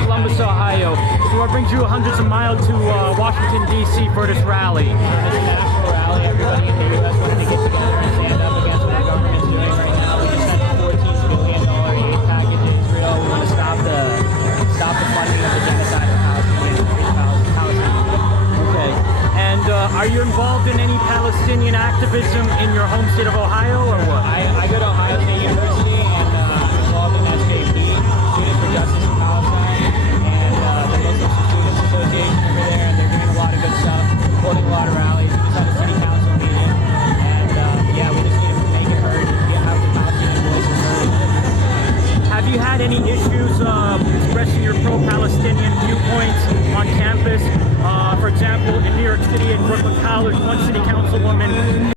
Columbus, Ohio. So what brings you hundreds of miles to Washington, D.C. for this rally? It's a national rally. Everybody in the U.S. wanted to get together and stand up against what the government is doing right now. We just sent a $14 billion aid package to Israel. We want to stop the funding of the genocide of Palestinians and free Palestine. Okay. And are you involved in any Palestinian activism in your home state of Ohio, or what? I go to Ohio State University, and I'm involved in SJP, Students for Justice in Palestine, and the Muslim Students Association over there, and they're doing a lot of good stuff, holding a lot of rallies. We just had a city council meeting, and yeah, we just need to make it heard and have the Palestinian voices heard. Have you had any issues expressing your pro-Palestinian viewpoints on campus? For example, in New York City at Brooklyn College, one city councilwoman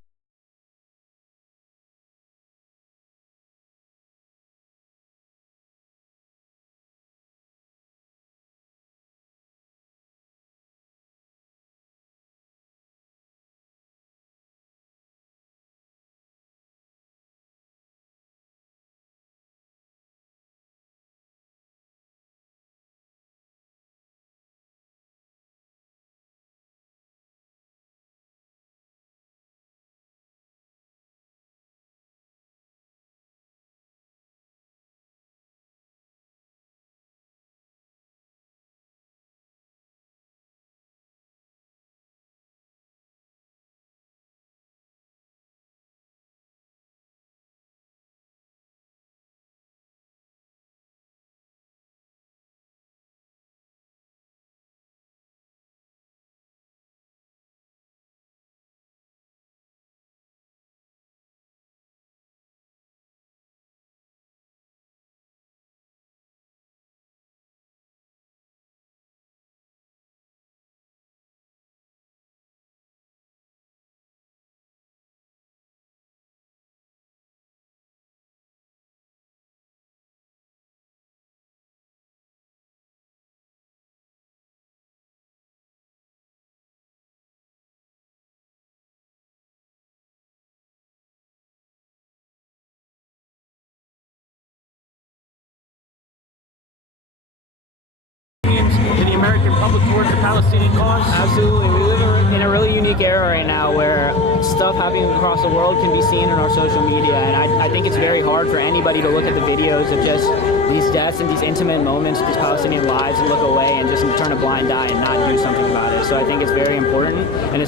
to the American public towards the Palestinian cause? Absolutely. We live in a really unique era right now where stuff happening across the world can be seen in our social media, and I think it's very hard for anybody to look at the videos of just these deaths and these intimate moments of these Palestinian lives and look away and just turn a blind eye and not do something about it. So I think it's very important, and it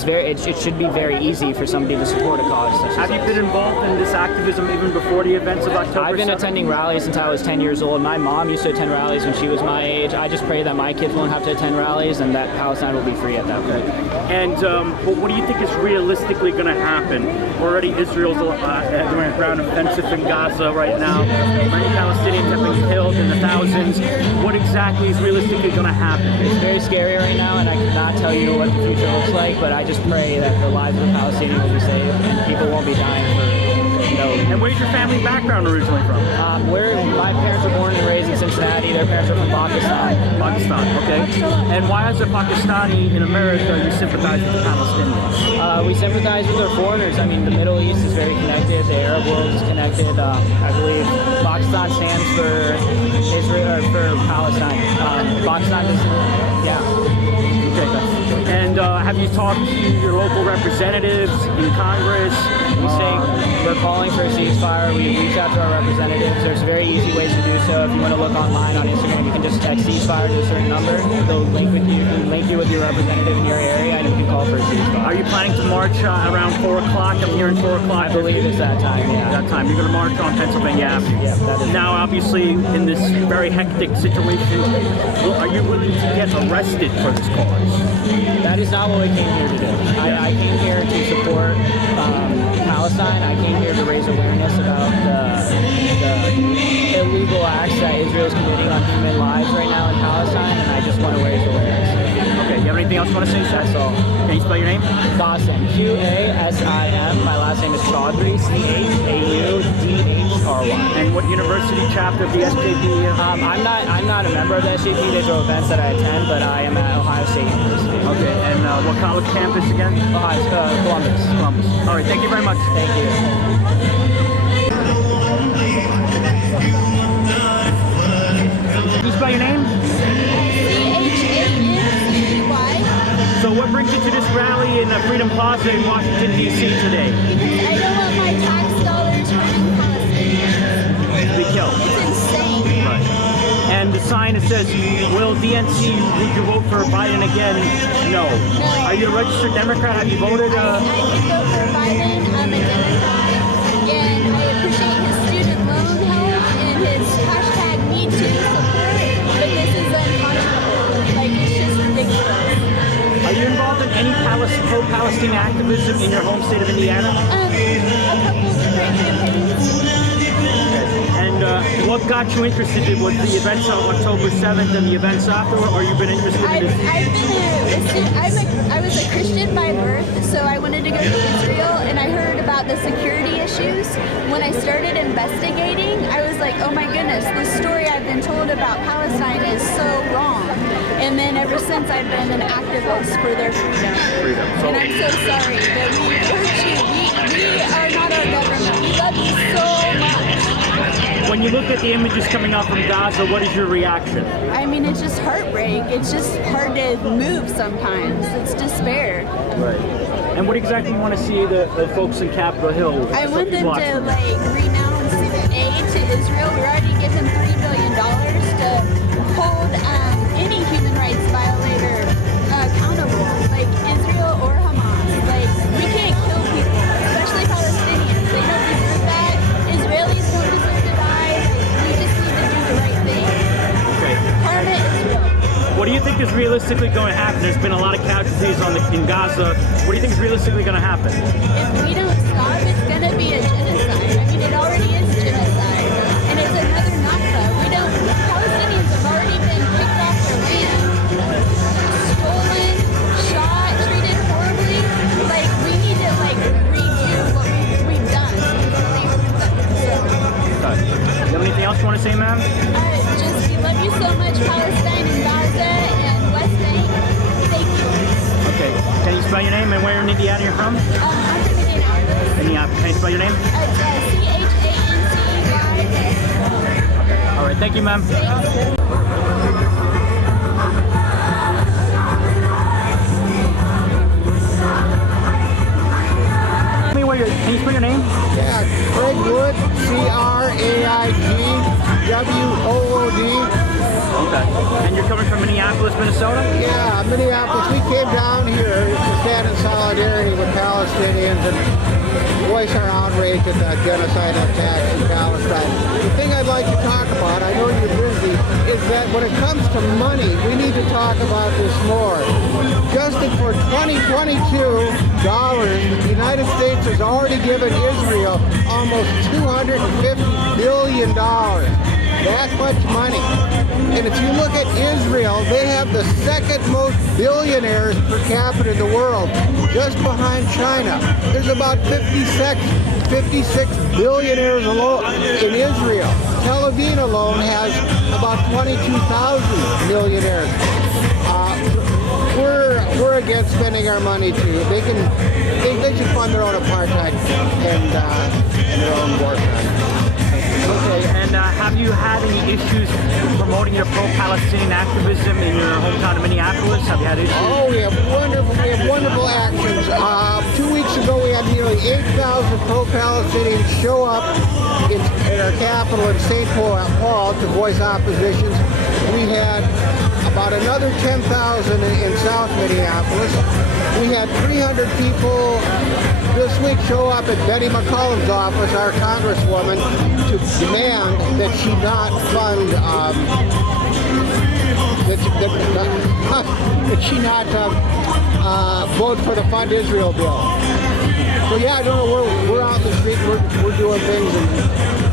should be very easy for somebody to support a cause such as Have you been involved in this activism even before the events of October 7th? I've been attending rallies since I was 10 years old. My mom used to attend rallies when she was my age. I just pray that my kids won't have to attend rallies and that Palestine will be free at that point. And what do you think is realistically going to happen? Already Israel's doing a ground offensive in Gaza right now. Many Palestinians have been killed in the thousands. What exactly is realistically going to happen? It's very scary right now, and I cannot tell you what the future looks like, but I just pray that the lives of the Palestinians will be saved and people won't be dying for And where's your family background originally from? My parents were born and raised in Cincinnati. Their parents are from Pakistan. Pakistan, okay. And why, as a Pakistani in America, you sympathize with the Palestinians? We sympathize with our foreigners. I mean, the Middle East is very connected. The Arab world is connected. I believe Pakistan stands for Israel or for Palestine. Pakistan is, yeah. Okay. And have you talked to your local representatives in Congress? We say we're calling for a ceasefire. We reach out to our representatives. There's very easy ways to do so. If you want to look online on Instagram, you can just text ceasefire to a certain number. They'll link you with your representative in your area, and you can call for a ceasefire. Are you planning to march around 4 o'clock? I'm hearing 4 o'clock. I believe it's that time, yeah. That time. You're going to march on Pennsylvania Avenue. Yeah, that is. Now, obviously, in this very hectic situation, are you willing to get arrested for this cause? That is not what we came here to do. I came here to support Palestine. I came here to raise awareness about the illegal acts that Israel is committing on human lives right now in Palestine, and I just want to raise awareness. Okay, you have anything else you want to say, sir? That's all. Can you spell your name? Qasim, Qasim. My last name is Chaudhry, Chaudhry. And what university chapter of the SJP? I'm not a member of the SJP. They throw events that I attend, but I am at Ohio State University. Okay, and what college campus again? Columbus. Columbus. All right, thank you very much. Thank you. Can you spell your name? what brings you to this rally in Freedom Plaza in Washington, D.C. today? Because I don't want my tax dollars hurting Palestinians. To be killed. It's insane. Right. And the sign that says, will DNC, would you vote for Biden again? No. Are you a registered Democrat? Have you voted? I did vote for Biden. I'm a Democrat. And I appreciate his student loan help and his hashtag #MeToo support. But this is unconscionable. Like, it's just ridiculous. Are you involved in any pro-Palestine activism in your home state of Indiana? A couple different campaigns. And what got you interested in was the events on October 7th and the events after, or you've been interested in this? I was a Christian by birth, so I wanted to go to Israel, and I heard about the security issues. When I started investigating, I was like, oh my goodness, this story I've been told about Palestine is so wrong. And then ever since, I've been an activist for their freedom. And I'm so sorry that we hurt you. We are not our government. We love you so much. When you look at the images coming out from Gaza, what is your reaction? I mean, it's just heartbreak. It's just hard to move sometimes. It's despair. Right. And what exactly you want to see the folks in Capitol Hill? I want them to renounce aid to Israel. We already give them $3 billion to hold any human rights violator accountable, like Israel or Hamas. Like, we can't kill people, especially Palestinians. They don't deserve that. Israelis don't deserve to die. We just need to do the right thing. Okay. Karma is real. What do you think is realistically going to happen? There's been a lot of casualties in Gaza. What do you think is realistically going to happen? If we don't stop, it's going to be a genocide. I mean, it already is genocide. And it's another Nakba. Palestinians have already been kicked off their land, stolen, shot, treated horribly. Like, we need to, review what we've done. You have anything else you want to say, ma'am? Just, we love you so much, Palestine and Gaza and West Bank. Thank you. Okay. Can you spell your name and where in Indiana you're from? I'm from Indianapolis. Indianapolis. Can you spell your name? CHANTY. All right. Thank you, ma'am. Thanks. Can you spell your name? Yeah, Craig Wood, CraigWood. Okay. And you're coming from Minneapolis, Minnesota? Yeah, Minneapolis. We came down here to stand in solidarity with Palestinians and voice our outrage at the genocide attacks in Palestine. The thing I'd like to talk about, I know you're busy, is that when it comes to money, we need to talk about this more. Just for 2022 dollars, the United States has already given Israel almost $250 billion. That much money. And if you look at Israel, they have the second most billionaires per capita in the world, just behind China. There's about 56 billionaires alone in Israel. Tel Aviv alone has about 22,000 millionaires. We're against spending our money too. They should fund their own apartheid and their own war crimes. Okay, and have you had any issues promoting your pro-Palestinian activism in your hometown of Minneapolis? Have you had issues? Oh, we have wonderful actions. 2 weeks ago, we had nearly 8,000 pro-Palestinians show up in our capital in St. Paul to voice oppositions. We had about another 10,000 in South Minneapolis. We had 300 people this week show up at Betty McCollum's office, our congresswoman, to demand that she not fund, that she not vote for the Fund Israel bill. So yeah, I don't know, we're out in the street, we're doing things and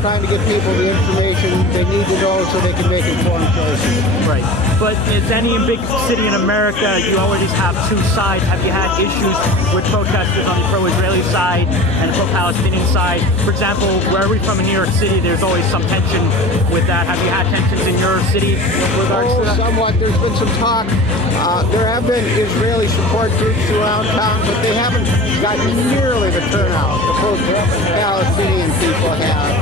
trying to get people the information they need to know so they can make informed choices. Right. But as any big city in America, you always have two sides. Have you had issues with protesters on the pro-Israeli side and the pro-Palestinian side? For example, where we're from in New York City, there's always some tension with that. Have you had tensions in your city with regards to that? Somewhat. There's been some talk. There have been Israeli support groups around town, but they haven't gotten nearly the turnout the pro-Palestinian people have.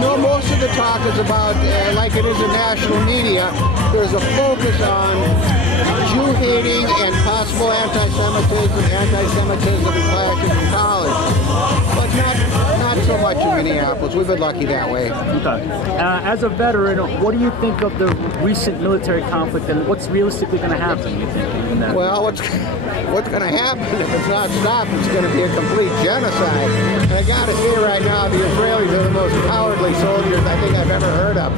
No, most of the talk is about, like it is in national media, there's a focus on Jew hating and possible anti-Semitism and clashes in college. But not so much in Minneapolis. We've been lucky that way. Okay. As a veteran, what do you think of the recent military conflict, and what's realistically going to happen, you think, in that? Well, what's going to happen if it's not stopped? It's going to be a complete genocide. And I got to say right now, the Israelis are the most cowardly soldiers I think I've ever heard of.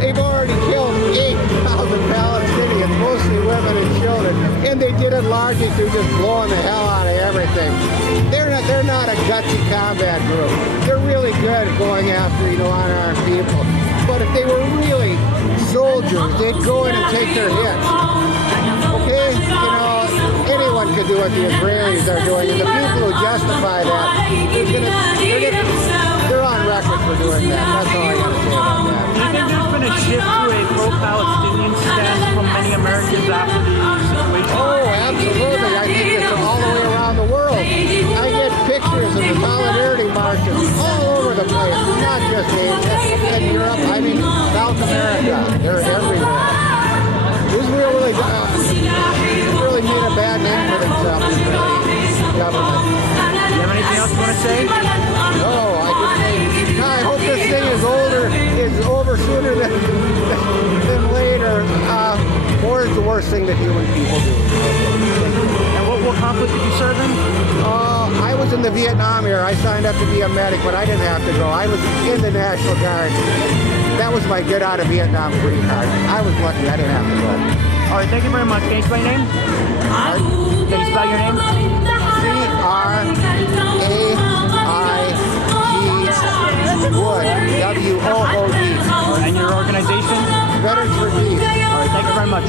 They've already killed 8,000 Palestinians, mostly women and children, and they did it largely through just blowing the hell out of everything. They're not a gutsy combat group. They're really good at going after, unarmed people. But if they were really soldiers, they'd go in and take their hits. Okay? Anyone could do what the Israelis are doing, and the people who justify that, they're on record for doing that. That's all I got to say about that. Do you think there's been a shift to a pro-Palestinian stance from many Americans after the situation? Oh, absolutely. I think it's all the way around the world. I get pictures of the solidarity marches all over the place, not just Asia and Europe. I mean, South America. They're everywhere. Israel really made a bad name for themselves in the government. Do you have anything else you want to say? No, I hope this thing is over sooner than later. War is the worst thing that human people do. And what conflict did you serve in? I was in the Vietnam era. I signed up to be a medic, but I didn't have to go. I was in the National Guard. That was my get out of Vietnam green card. I was lucky. I didn't have to go. All right, thank you very much. Can you spell your name? Can you spell your name? C-R-A-I-G Wood. W-O-O-D. And your organization? Veterans for Peace. All right, thank you very much.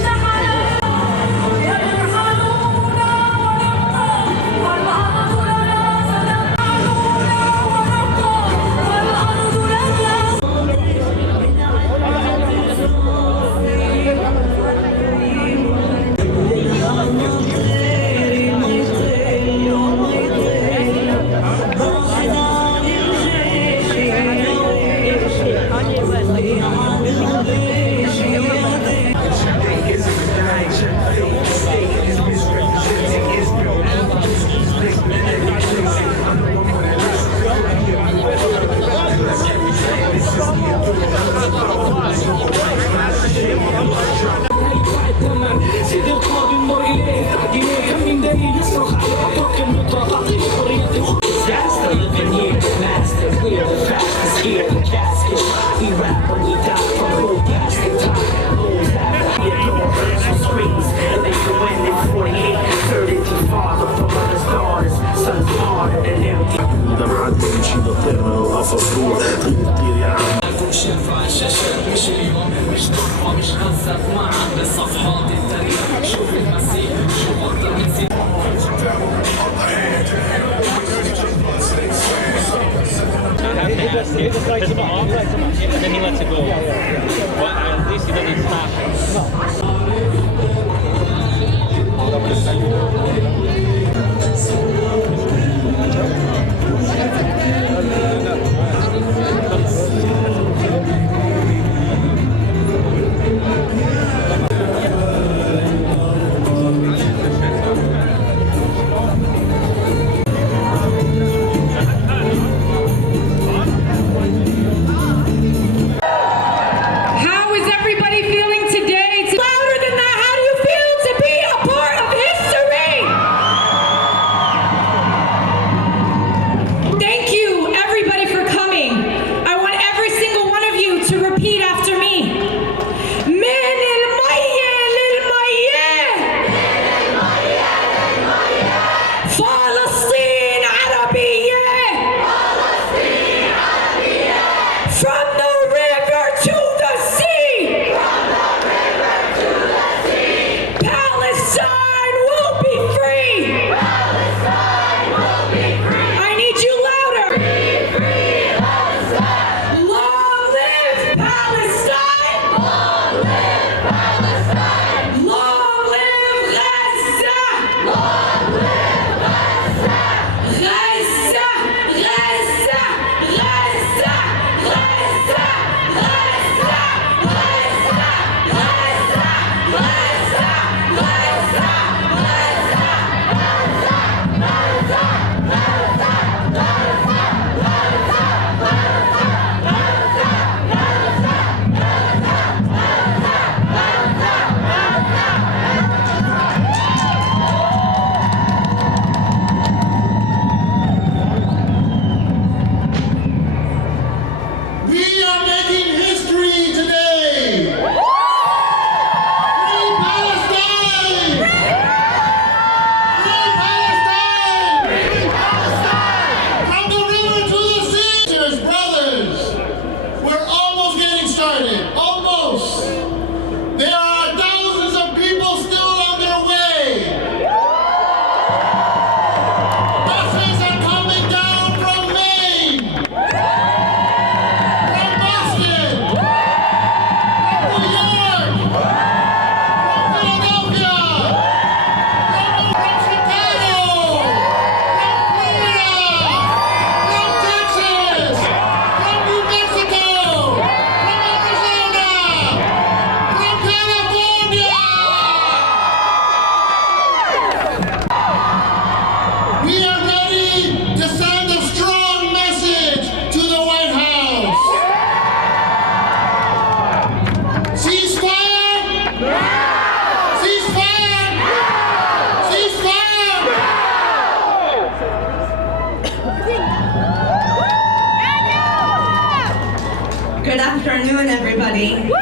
everybody.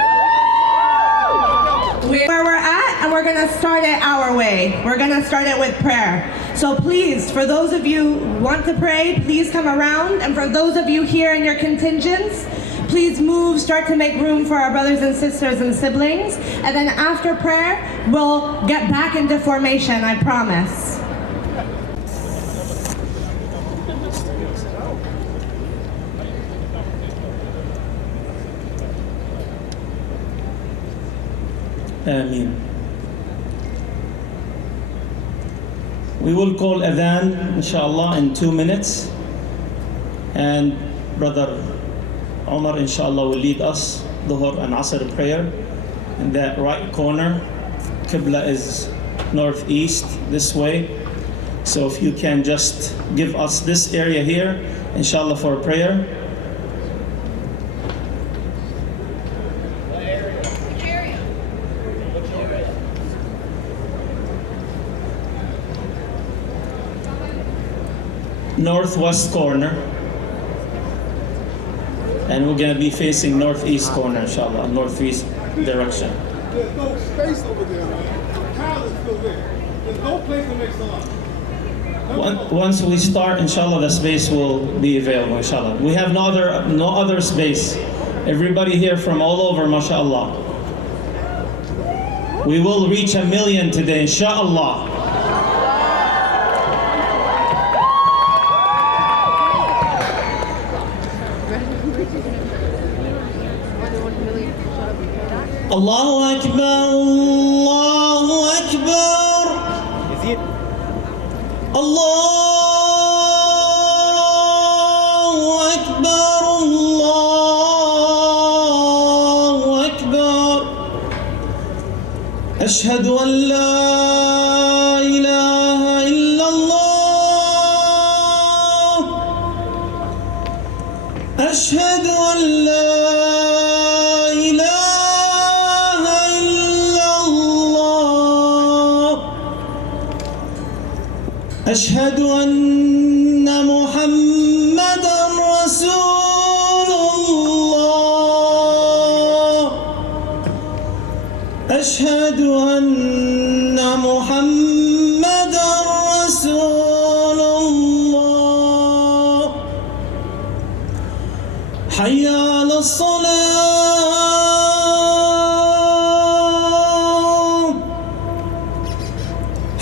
Where we're at, and we're gonna start it our way. We're gonna start it with prayer. So please, for those of you who want to pray, please come around. And for those of you here in your contingents, please move, start to make room for our brothers and sisters and siblings. And then after prayer, we'll get back into formation, I promise. Ameen. We will call Adhan, inshallah, in 2 minutes. And Brother Omar, inshallah, will lead us Dhuhr and Asr prayer. In that right corner, Qibla is northeast, this way. So if you can just give us this area here, inshallah, for prayer. Northwest corner, and we're going to be facing northeast corner, inshallah, northeast direction. There's no space over there, man. The crowd is still there. There's no place to make salah. Once we start, inshallah, the space will be available, inshallah. We have no other space. Everybody here from all over, mashallah. We will reach 1 million today, inshallah. Allahu Akbar, Allahu Akbar. Is it? Allahu Akbar, Allahu Akbar. Ashhadu an la ilaha illallah. Ashhadu an la أشهد أن محمدًا رسول الله. أشهد أن محمدًا رسول الله. حي على الصلاة.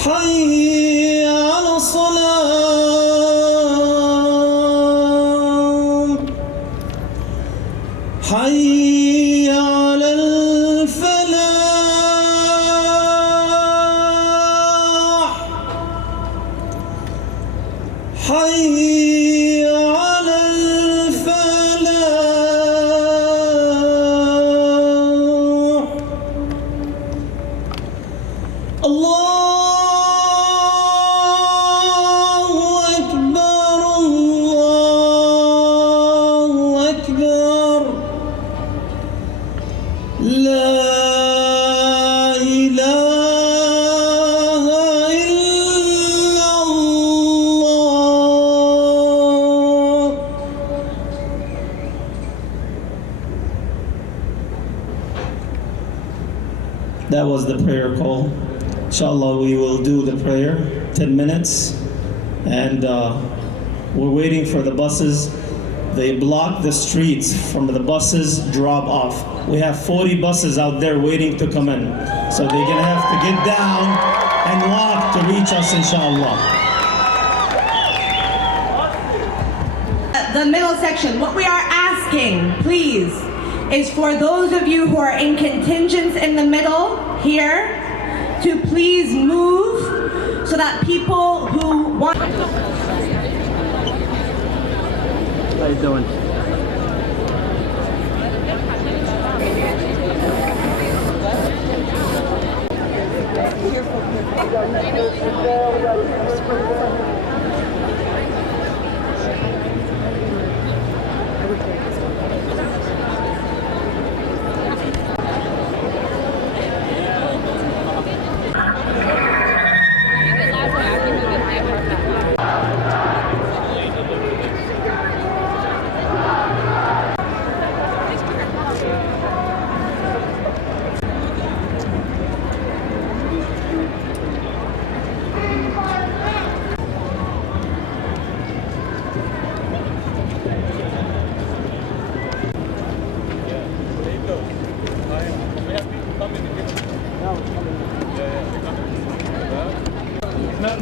حي حي على الفلاح. حي على الفلاح. الله أكبر، الله أكبر. لا إله إلا الله. That was the prayer call. Inshallah, we will do the prayer, 10 minutes. And we're waiting for the buses. They block the streets from the buses drop off. We have 40 buses out there waiting to come in. So they're gonna have to get down and walk to reach us, inshallah. The middle section, what we are asking, please, is for those of you who are in contingents in the middle here to please move so that people who want... How you doing?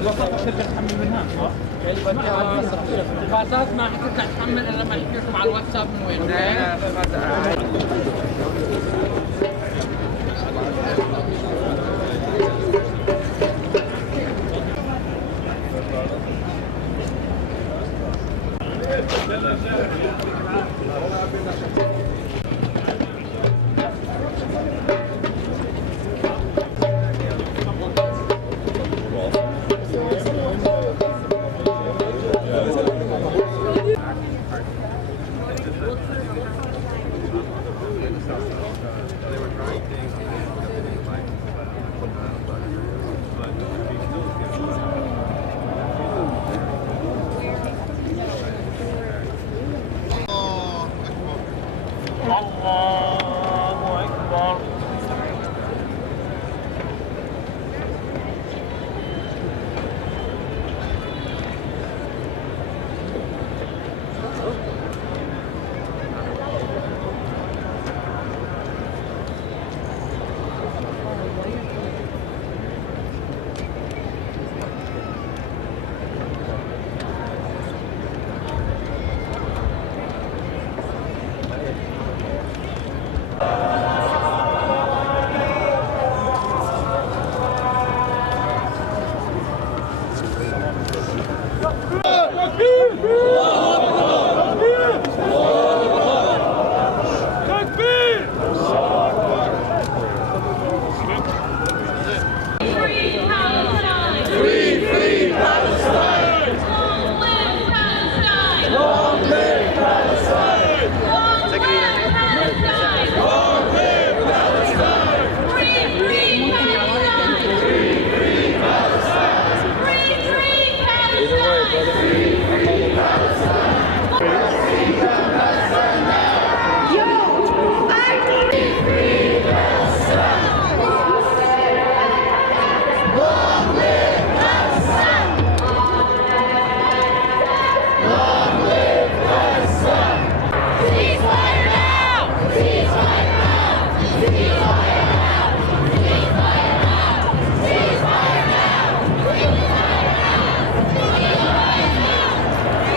باصات ما حكيت اتحمل الا لما احكي لكم على الواتساب من وين.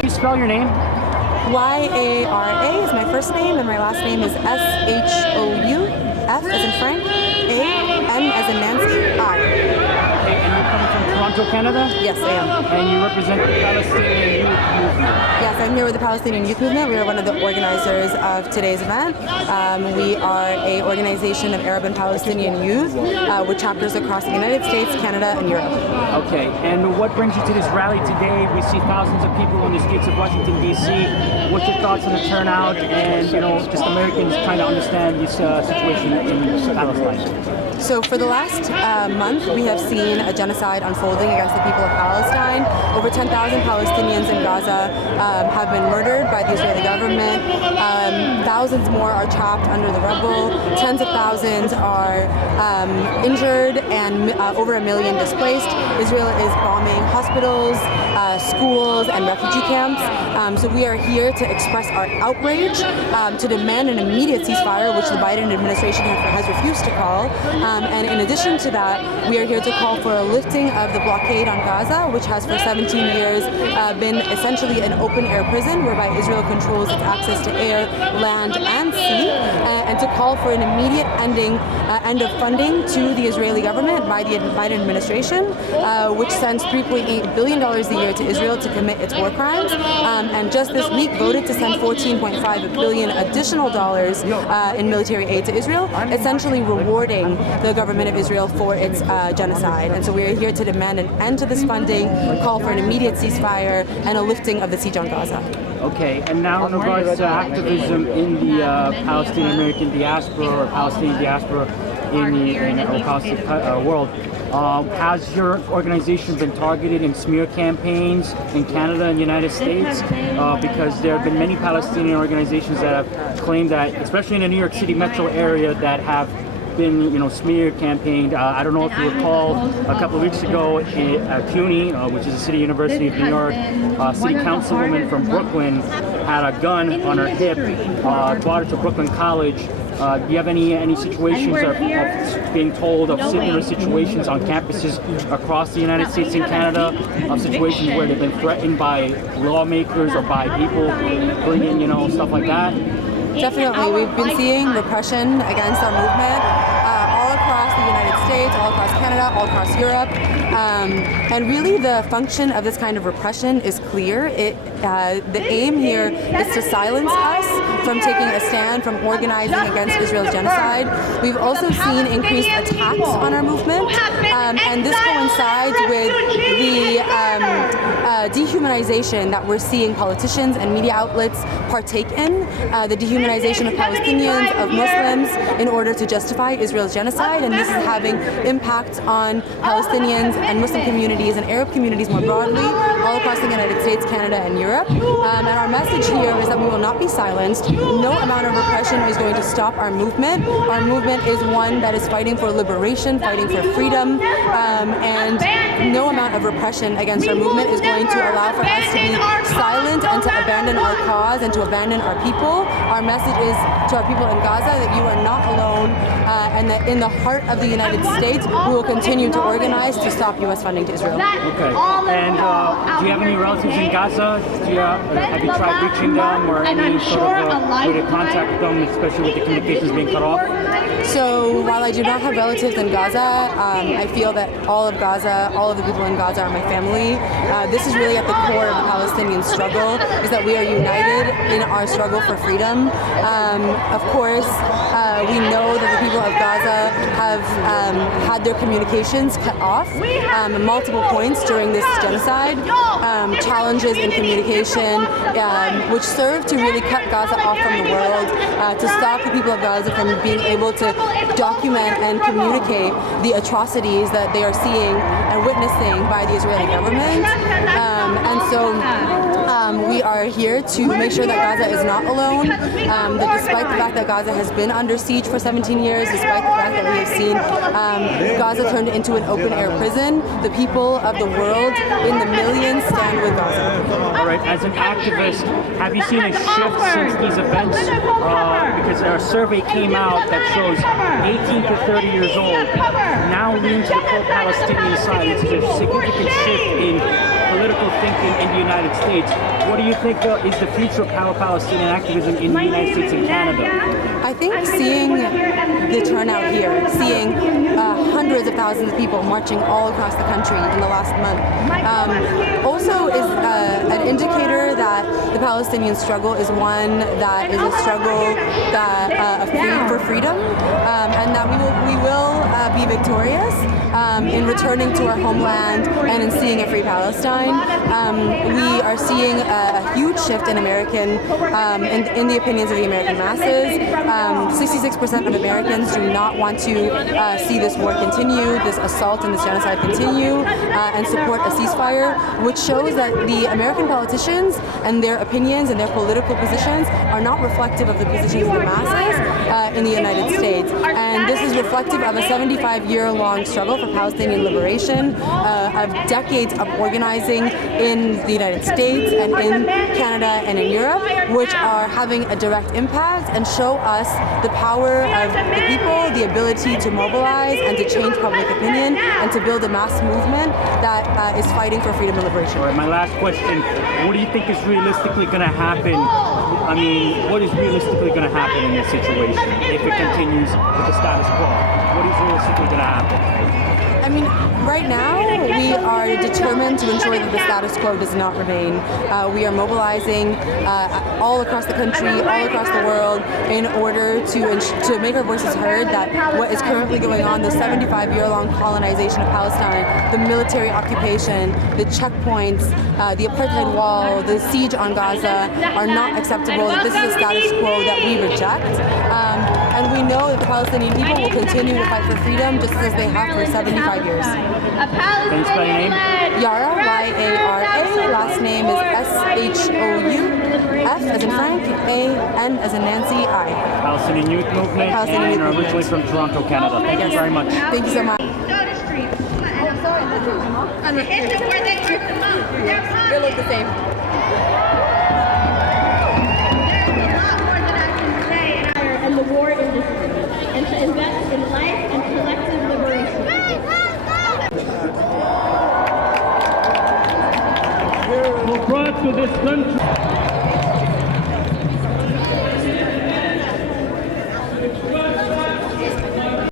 Spell your name. Y-A-R-A is my first name, and my last name is S-H-O-U. F as in Frank, A, N as in Nancy, I. Okay, and you're coming from Toronto, Canada? Yes, I am. And you represent the Palestinian Youth Movement? Yes, I'm here with the Palestinian Youth Movement. We are one of the organizers of today's event. We are an organization of Arab and Palestinian youth with chapters across the United States, Canada, and Europe. Okay, and what brings you to this rally today? We see thousands of people in the streets of Washington, D.C. What's your thoughts on the turnout and, just Americans trying to understand this situation in Palestine? So for the last month, we have seen a genocide unfolding against the people of Palestine. Over 10,000 Palestinians in Gaza have been murdered by the Israeli government. Thousands more are trapped under the rubble. Tens of thousands are injured, and over 1 million displaced. Israel is bombing hospitals, schools, and refugee camps. So we are here to express our outrage, to demand an immediate ceasefire, which the Biden administration has refused to call. And in addition to that, we are here to call for a lifting of the blockade on Gaza, which has for 17 years been essentially an open-air prison whereby Israel controls its access to air, land, and sea, and to call for an immediate end of funding to the Israeli government by the Biden administration, which sends $3.8 billion a year to Israel to commit its war crimes, and just this week voted to send $14.5 billion additional dollars in military aid to Israel, essentially rewarding the government of Israel for its genocide. And so we are here to demand an end to this funding, call for an immediate ceasefire, and a lifting of the siege on Gaza. Okay, and now in regards to activism in the Palestinian American diaspora or Palestinian diaspora in the Palestinian world, has your organization been targeted in smear campaigns in Canada and the United States? Because there have been many Palestinian organizations that have claimed that, especially in the New York City metro area, that have been, smear campaigned. I don't know if you recall, a couple of weeks ago, CUNY, which is the City University of New York, city councilwoman from Brooklyn had a gun on her hip, brought it to Brooklyn College, Do you have any situations of being told of similar situations on campuses across the United States and Canada, of situations where they've been threatened by lawmakers or by people bringing, stuff like that? Definitely. We've been seeing repression against our movement all across the United States, all across Canada, all across Europe. And really the function of this kind of repression is clear. The aim here is to silence us from taking a stand, from organizing against Israel's genocide. We've also seen increased attacks on our movement, and this coincides with the dehumanization that we're seeing politicians and media outlets partake in, the dehumanization of Palestinians, of Muslims, in order to justify Israel's genocide, and this is having impact on Palestinians and Muslim communities and Arab communities more broadly, all across the United States, Canada, and Europe. And our message here is that we will not be silenced. No amount of repression is going to stop our movement. Our movement is one that is fighting for liberation, fighting for freedom, and no amount of repression against our movement is going to allow for us to be silent and to abandon our cause and to abandon our people. Our message is to our people in Gaza that you are not alone, and that in the heart of the United States, we will continue to organize to stop U.S. funding to Israel. Okay. And do you have any relatives in Gaza? Have you tried reaching them, or any sort of way to contact them, especially with the communications being cut off? So while I do not have relatives in Gaza, I feel that all of Gaza, all of the people in Gaza are my family. This is really at the core of the Palestinian struggle, is that we are united in our struggle for freedom. Of course, we know that the people of Gaza have had their communications cut off at multiple points during this genocide. Challenges in communication, which serve to really cut Gaza off from the world, to stop the people of Gaza from being able to document and communicate the atrocities that they are seeing and witnessing by the Israeli government. And so we are here to make sure that Gaza is not alone, that despite the fact that Gaza has been under siege for 17 years, despite the fact that we have seen Gaza turned into an open-air prison, the people of the world in the millions stand with Gaza. All right, as an activist, have you seen a shift since these events? Because a survey came out that shows 18 to 30 years old now lean to the pro-Palestinian side. It's a significant shift in political thinking in the United States. What do you think is the future of Palestinian activism in the United States and Canada? I think seeing the turnout here, seeing hundreds of thousands of people marching all across the country in the last month, also is an indicator that the Palestinian struggle is one that is a struggle that for freedom, and that we will be victorious in returning to our homeland and in seeing a free Palestine. We are seeing a huge shift in American, in the opinions of the American masses. 66% of Americans do not want to see this war continue, this assault and this genocide continue, and support a ceasefire, which shows that the American politicians and their opinions and their political positions are not reflective of the positions of the masses in the United States. And this is reflective of a 75-year-long struggle for Palestinian liberation, of decades of organizing in the United States and in Canada and in Europe, which are having a direct impact and show us the power of the people, the ability to mobilize and to change public opinion and to build a mass movement that is fighting for freedom and liberation. All right, my last question, what do you think is realistically going to happen? I mean, what is realistically going to happen in this situation if it continues with the status quo? What is realistically going to happen? I mean, right now we are determined to ensure that the status quo does not remain. We are mobilizing all across the country, all across the world, in order to make our voices heard that what is currently going on, the 75-year-long colonization of Palestine, the military occupation, the checkpoints, the apartheid wall, the siege on Gaza are not acceptable, that this is a status quo that we reject. And we know that the Palestinian people will continue to fight for freedom just as they have for 75 years. Can you spell your name? Yara, Y-A-R-A. Last name is S-H-O-U. F as in Frank, A-N as in Nancy, I. Palestinian Youth Movement, Palestinian and Youth originally from Toronto, Canada. Thank you very much. Thank you so much. They look the same. There's a lot more that I can say, and the war industry and to invest in life and collective liberation. Were brought to this country.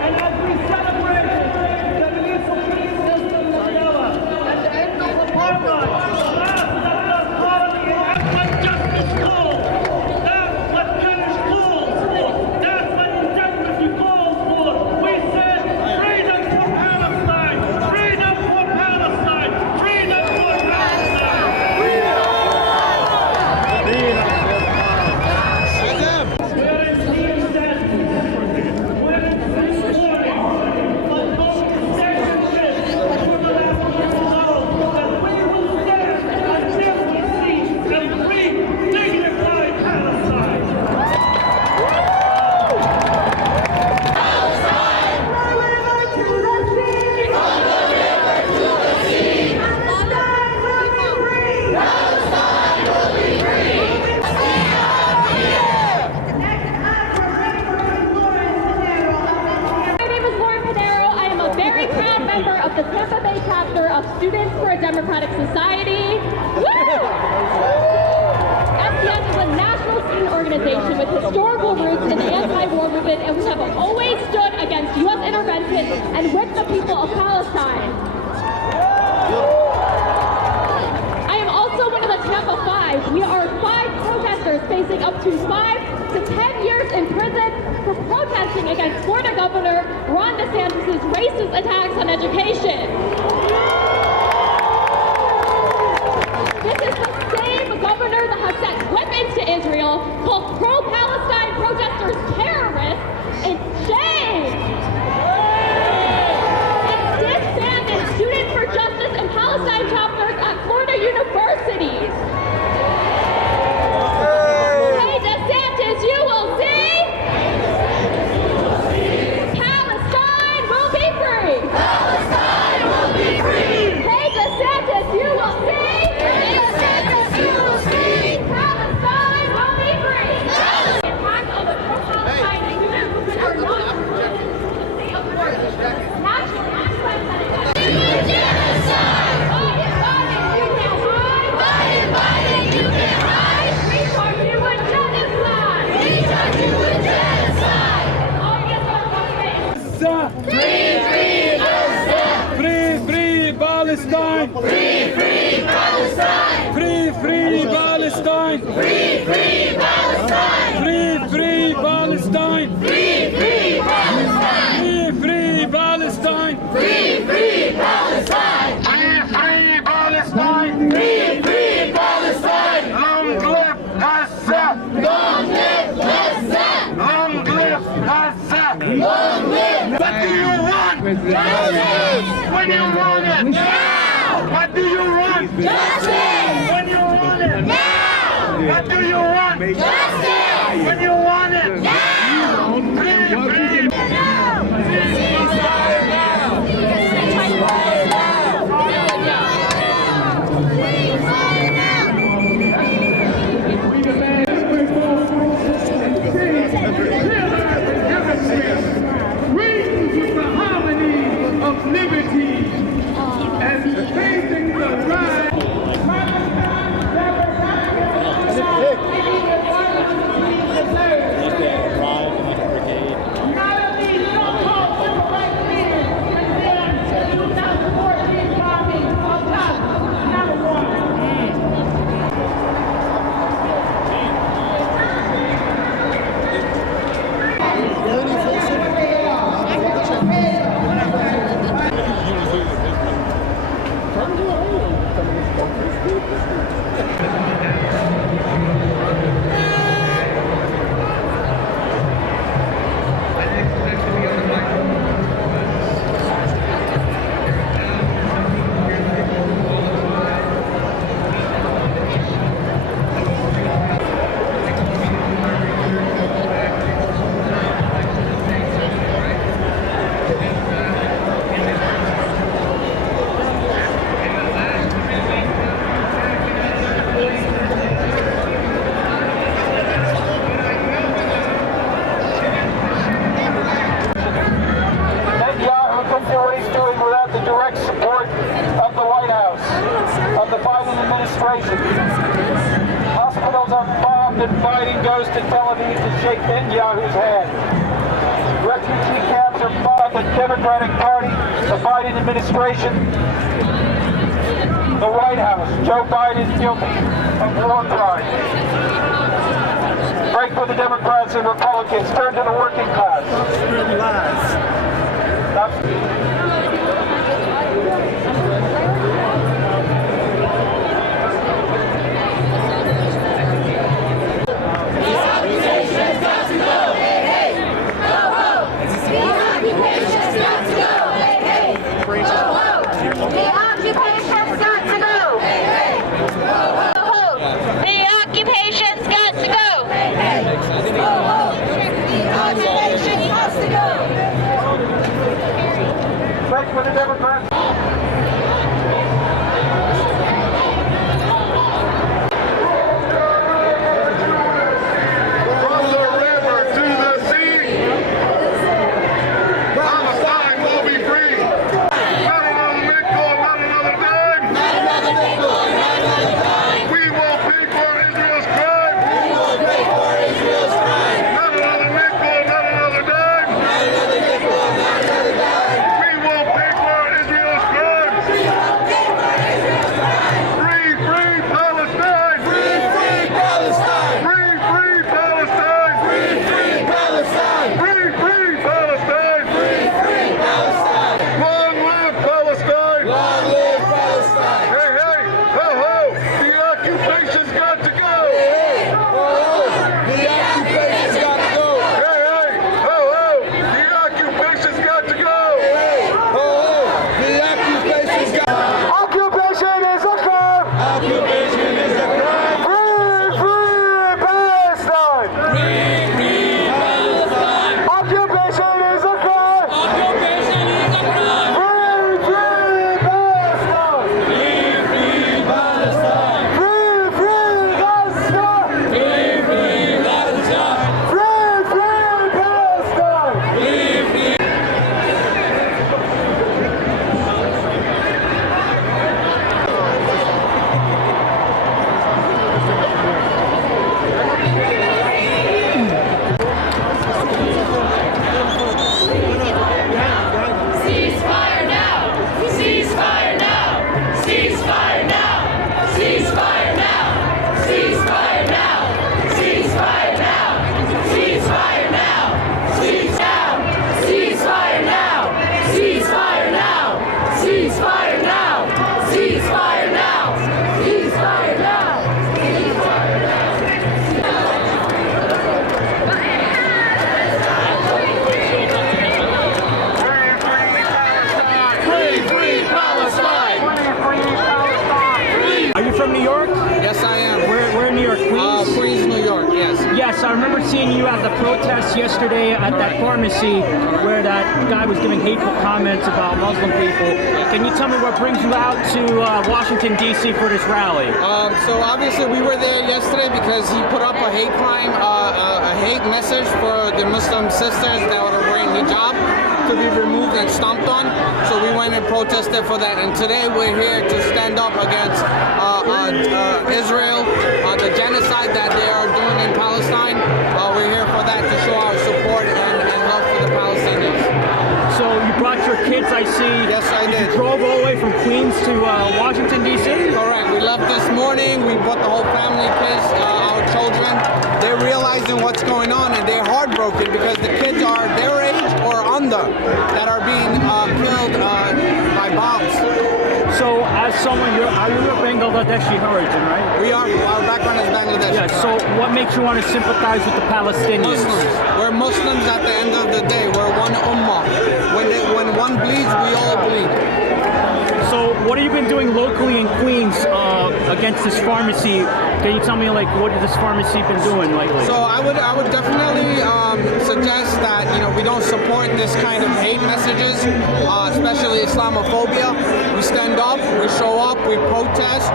And as we celebrate the release of President Nelson Mandela and the end of apartheid, that's what justice calls. That's what courage calls for. That's what integrity calls for. We said freedom for Palestine, freedom for Palestine, freedom for Palestine. The Tampa Bay chapter of Students for a Democratic Society. SDS is a national student organization with historical roots in the anti-war movement, and we have always stood against U.S. intervention and with the people of Palestine. I am also one of the Tampa Five. We are 5 protesters facing up to 5 to 10 years in prison for protesting against Florida Governor Ron DeSantis' racist attacks on education. This is the same governor that has sent weapons to Israel, called pro-Palestine protesters terrorists. It's shame! And disbanded Students for Justice and Palestine chapters at Florida universities. Hey DeSantis, you will see! Palestine will be free! Palestine will be free! Hey DeSantis, you will see! Hey DeSantis, you will see! Palestine will be free! The attack on the pro-Palestine student movement are not the state of war. National anti-Semitism. Genocide! You can hide! You can hide! We charge you with genocide! We charge you with genocide! All against our government! Free, free Palestine! Free, free Palestine! Free, free Palestine! Free, free Palestine! Free, free Palestine! Free, free Palestine! Free, free Palestine! Free, free Palestine! Free, free Palestine! Free, free Palestine! Free, free Palestine! Long live Gaza! Long live Gaza! Long live Gaza! Long live! What do you want? Justice! When you want it? Now! What do you want? Justice! When you want it? Now! What do you want? Justice! When you want it? Now! Free, free! Now! Ceasefire now! Ceasefire Rings with the harmony of liberty and facing the right. demonstration. Hospitals are bombed and fighting goes to Tel Aviv to shake Netanyahu's hand. Refugee camps are bombed. The Democratic Party, the Biden administration, the White House. Joe Biden is guilty of war crimes. Break for the Democrats and Republicans. Turn to the working class. Break for the Democrats. From the river to the sea, Palestine will be free. Not another nickel, not another dime. Not another nickel, not another dime. We will pay for Israel's crime. We will pay for Israel's crime. Not another nickel, not another dime. Not another nickel, not another dime. We will pay for Israel's crime. We will pay for Israel's crime. Free, free Palestine. Free, free Palestine. Free, free Palestine. Free, free Palestine. Free, free Palestine. Free, free Palestine. Long live Palestine. Long live Palestine. Hey, hey, ho, ho. The occupation's got to go. Hey, hey, ho, ho. The occupation's got to go. Hey, hey, ho, ho. The occupation's got to go. Hey, ho, ho. The occupation's got to go. Occupation is a crime. Occupation is a crime. Free, free Palestine. Free, free Palestine. Occupation is a crime. Occupation is a crime. Free, free Palestine. Free, free Palestine. Free, free Gaza. Free, free Gaza. Free, free Palestine. Free, free. Ceasefire now! Ceasefire now! Ceasefire now! Ceasefire now! Ceasefire now! Ceasefire now! Ceasefire now! Ceasefire now! Ceasefire now! Ceasefire now! Ceasefire now! Ceasefire now! Free, free Palestine. Are you from New York? Yes, I am. Where in New York? Queens? Queens, New York, yes. Yes, I remember seeing you at the protest yesterday at that pharmacy where that guy was giving hateful comments about Muslim people. Can you tell me what brings you out to Washington, D.C. for this rally? So obviously we were there yesterday because he put up a hate crime, a hate message for the Muslim sisters that were wearing hijab to be removed and stomped on. So we went and protested for that. And today we're here to stand up against Israel, the genocide that they are doing in Palestine. We're here for that to show our support and love for the Palestinians. So you brought your kids, I see. Yes, I did. You drove all the way from Queens to Washington, D.C.? Correct. We left this morning. We brought the whole family, kids, our children. They're realizing what's going on and they're heartbroken because the kids are their age or under that are being killed by bombs. So as someone, you're of Bangladeshi origin, right? We are. Our background is Bangladesh. Yeah, so what makes you want to sympathize with the Palestinians? Muslims. We're Muslims at the end of the day. We're one ummah. When one bleeds, we all bleed. So what have you been doing locally in Queens against this pharmacy? Can you tell me, like, what has this pharmacy been doing lately? So I would definitely suggest that we don't support this kind of hate messages, especially Islamophobia. We stand up, we show up, we protest.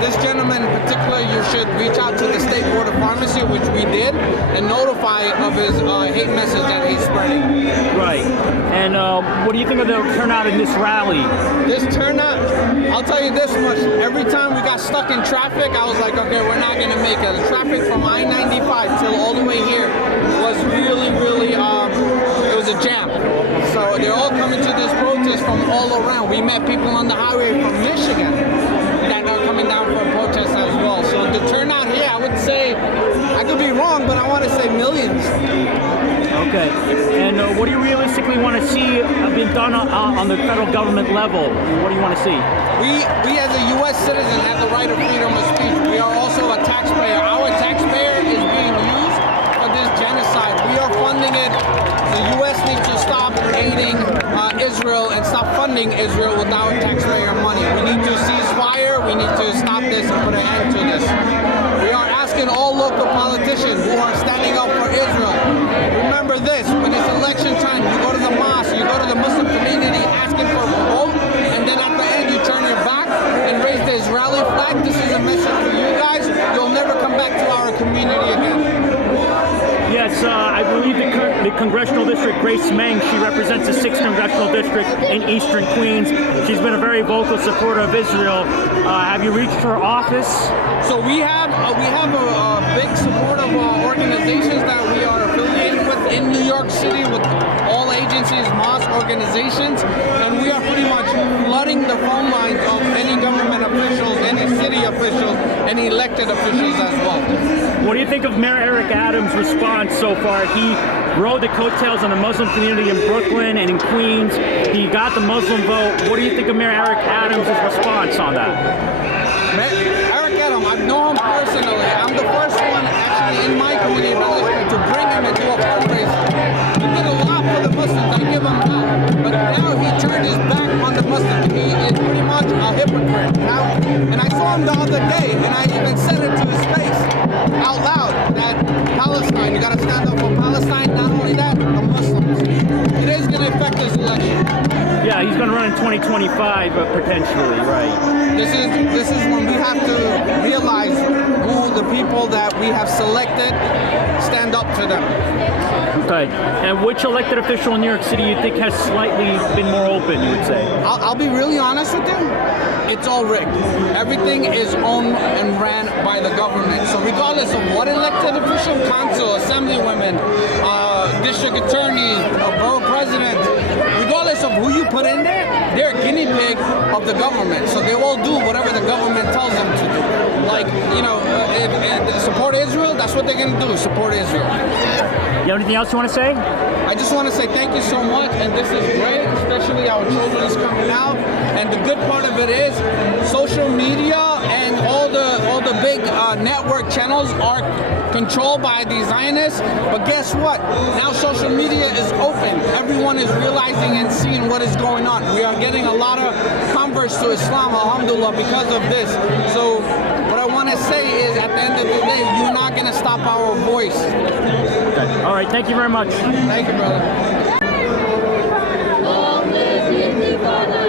This gentleman in particular, you should reach out to the State Board of Pharmacy, which we did, and notify of his hate message that he's spreading. Right. And what do you think of the turnout in this rally? This turnout, I'll tell you this much. Every time we got stuck in traffic, I was like, okay, we're not gonna make it. The traffic from I-95 till all the way here was really, it was a jam. So they're all coming to this protest from all around. We met people on the highway from Michigan that are coming down for a protest as well. So the turnout here, I would say, I could be wrong, but I want to say millions. Okay. And what do you realistically want to see being done on the federal government level? What do you want to see? We as a U.S. citizen have the right of freedom of speech. We are also a taxpayer. Our taxpayer is being used for this genocide. We are funding it. The U.S. needs to stop aiding Israel and stop funding Israel with our taxpayer money. We need to cease fire. We need to stop this and put an end to this. We are asking all local politicians who are standing up for Israel. Remember this, when it's election time, you go to the mosque, you go to the Muslim community asking for a vote, and then at the end you turn your back and raise the Israeli flag. This is a message for you guys. You'll never come back to our community again. Yes, I believe the congressional district, Grace Meng, she represents the 6th congressional district in Eastern Queens. She's been a very vocal supporter of Israel. Have you reached her office? So we have a big support of organizations that we are affiliated with in New York City, with all agencies, mosque organizations, and we are pretty much flooding the phone lines of any government officials, any city officials, any elected officials as well. What do you think of Mayor Eric Adams' response so far? He rode the coattails on the Muslim community in Brooklyn and in Queens. He got the Muslim vote. What do you think of Mayor Eric Adams' response on that? Eric Adams, I know him personally. I'm the first one actually in my community to bring him into a fundraiser. He did a lot for the Muslims. I give him that. But now he turned his back on the Muslims. He is pretty much a hypocrite. Now, and I saw him the other day, and I even said it to his face out loud that Palestine, you got to stand up for Palestine. Not only that, the Muslims. It is going to affect his election. Yeah, he's going to run in 2025 potentially, right? This is when we have to realize who the people that we have selected, stand up to them. Okay. And which elected official in New York City you think has slightly been more open, you would say? I'll be really honest with you. It's all rigged. Everything is owned and ran by the government. So regardless of what elected official, council, assemblywomen, district attorney, borough president, regardless of who you put in there, they're a guinea pig of the government. So they will do whatever the government tells them to do. Like, if support Israel, that's what they're going to do, support Israel. You have anything else you want to say? I just want to say thank you so much, and this is great, especially our children is coming out. And the good part of it is social media and all the big network channels are controlled by the Zionists. But guess what? Now social media is open. Everyone is realizing and seeing what is going on. We are getting a lot of converts to Islam, alhamdulillah, because of this. So what I want to say is, at the end of the day, you're not going to stop our voice. Okay. All right, thank you very much. Thank you, brother. Long live Intifada!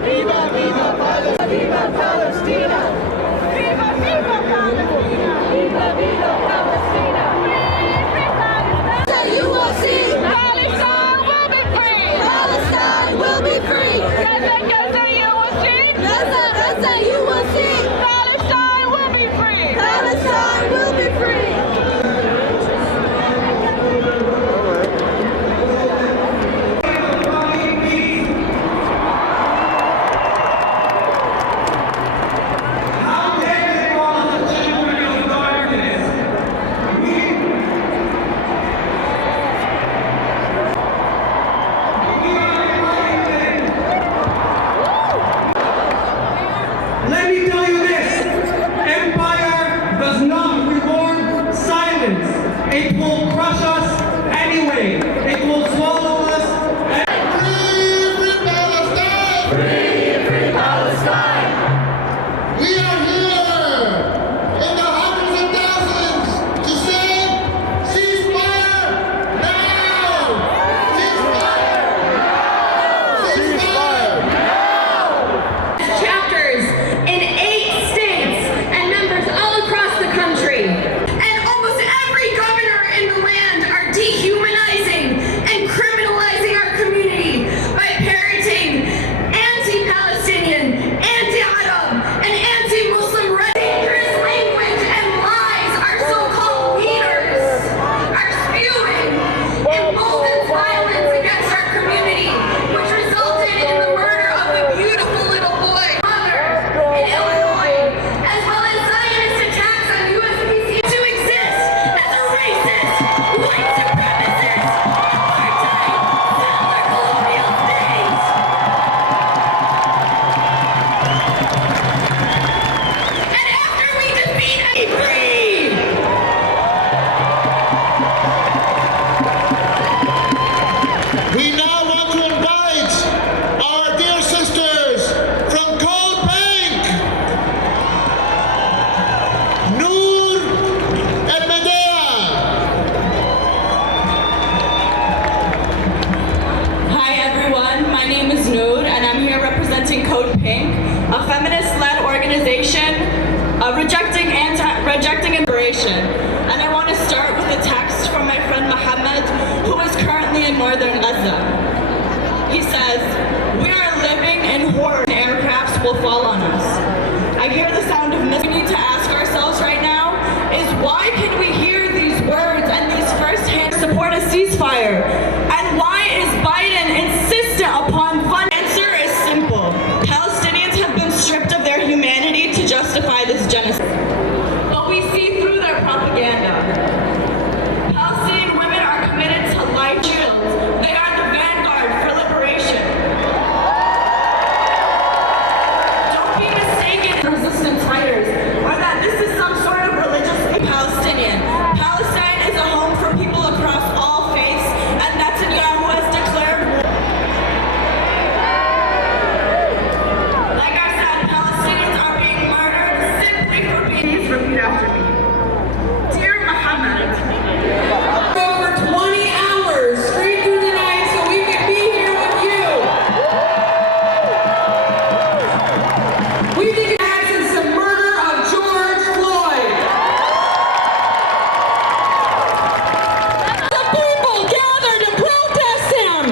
Viva, viva Palestina! Viva Palestina! Viva, viva Palestina! Viva, viva Palestina! You will see! Palestine will be free! Palestine will be free! Gaza, Gaza, you will see! Gaza, Gaza, you will see! Palestine will be free! Palestine will be free! rejecting immigration. And I want to start with a text from my friend Mohammed, who is currently in northern Gaza. He says, "We are living in horror. Aircrafts will fall on us. I hear the sound of missiles. We need to ask ourselves right now is why can we hear these words and these first-hand support a ceasefire? And why is Biden insistent upon funding?" The answer is simple. Palestinians have been stripped of their humanity to justify this genocide. But we see through their propaganda. Palestinian women are committed to life shields. They are the vanguard for liberation. Don't be mistaken, resistance fighters, or that this is some sort of religious Palestinian. Palestine is a home for people across all faiths, and Netanyahu has declared war. Like I said, Palestinians are being murdered simply for being. Please repeat after me. Dear Muhammad, over 20 hours straight through the night so we can be here with you. We think it acts the murder of George Floyd. The people gathered to protest him.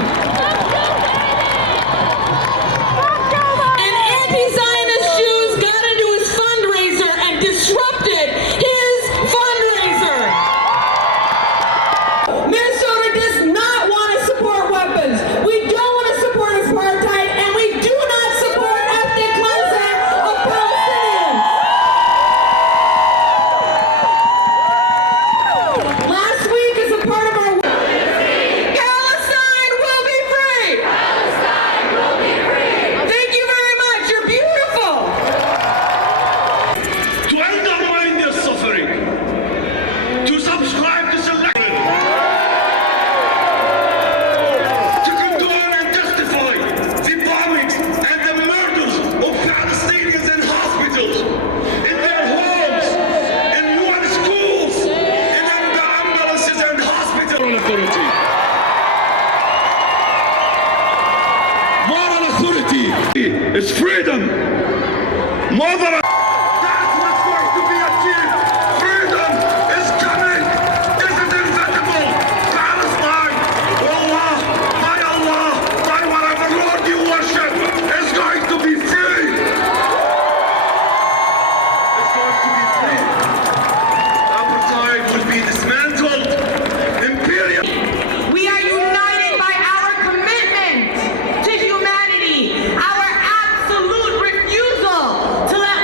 And anti-Zionist Jews got into his fundraiser and disrupted his fundraiser. Minnesota does not want to support weapons. We don't want to support apartheid, and we do not support ethnic cleansing of Palestinians. Last week, as a part of our Palestine will be free. Palestine will be free. Thank you very much. You're beautiful. To undermine their suffering, to subscribe to selection, to condone and justify the bombings and the murders of Palestinians in hospitals, in their homes, in UN schools, in the ambulances and hospitals. Moral authority is freedom. Mother. That's what's going to be achieved. Freedom is coming. This is inevitable. Palestine, Allah, by whatever Lord you worship, is going to be free. It's going to be free. Apartheid will be dismantled. Imperial. We are united by our commitment to humanity, our absolute refusal to let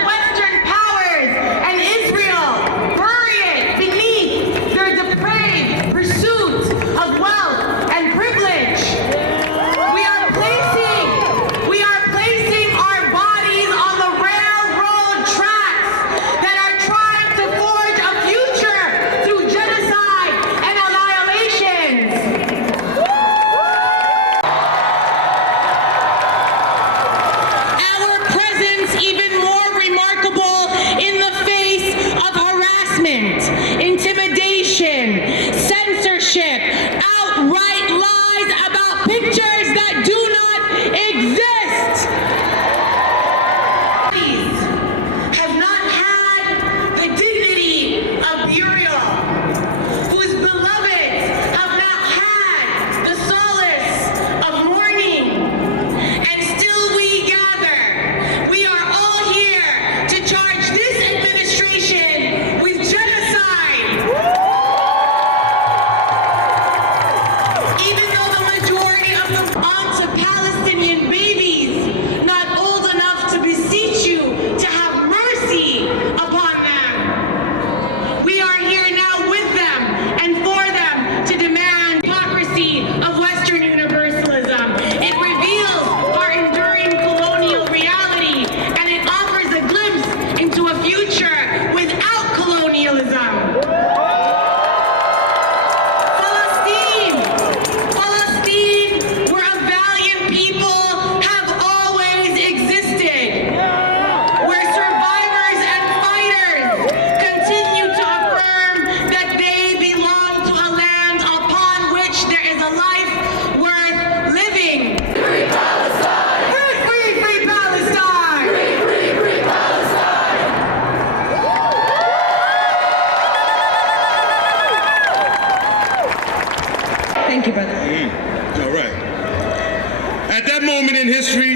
moment in history,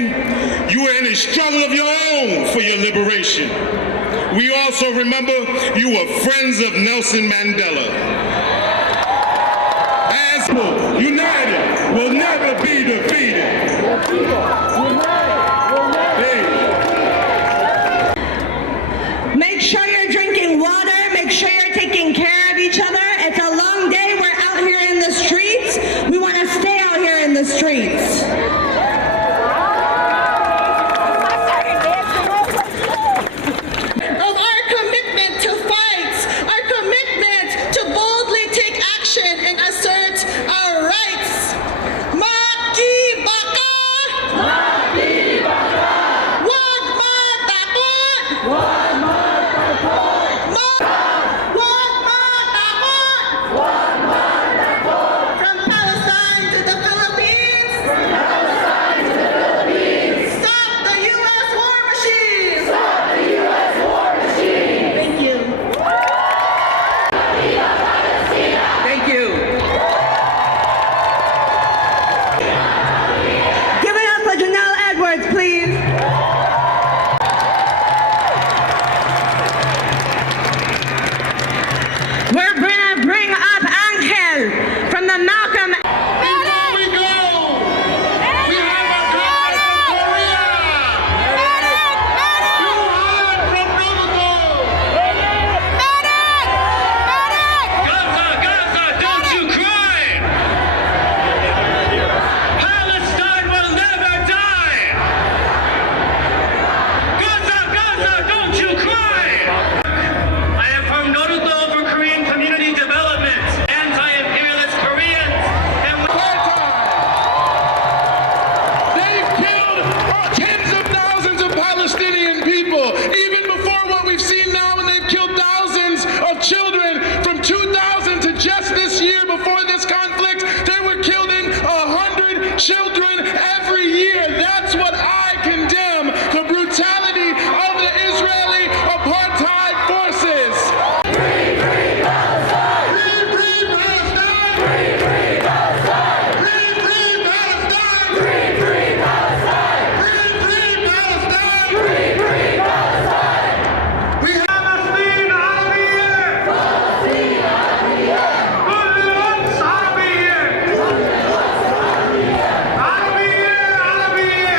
you were in a struggle of your own for your liberation. We also remember you were friends of Nelson Mandela. As united will never be defeated. Make sure you're drinking water. Make sure you're taking care of each other. It's a long day. We're out here in the streets. We want to stay out here in the streets. Of our commitment to fight, our commitment to boldly take action and assert our rights. Maki baka! Maki baka! Wag matakot! Wag matakot! Wag matakot! Wag matakot! From Palestine to the Philippines! From Palestine to the Philippines! Stop the U.S. war machine! Stop the U.S. war machine! Thank you. Thank you. Give it up for Janelle Edwards, please. We're gonna bring up Angel from the Malcolm. Before we go, we have a guy from Korea. Usman from Liverpool. Gaza, Gaza, don't you cry. Palestine will never die. Gaza, Gaza, don't you cry. I am from Naruto for Korean Community Development, anti-imperialist Koreans, and they've killed tens of thousands of Palestinian people, even before what we've seen now, when they've killed thousands of children. From 2000 to just this year, before this conflict, they were killing 100 children every year. That's what I condemn, the brutality of the Israeli apartheid forces. Free, free Palestine! Free, free Palestine! Free, free Palestine! Free, free Palestine! Free, free Palestine! Free, free Palestine! Free, free Palestine! We have Palestine Arabiyya! Palestine Arabiyya! Quds Arabiyya! Quds Arabiyya! Arabiyya! Arabiyya!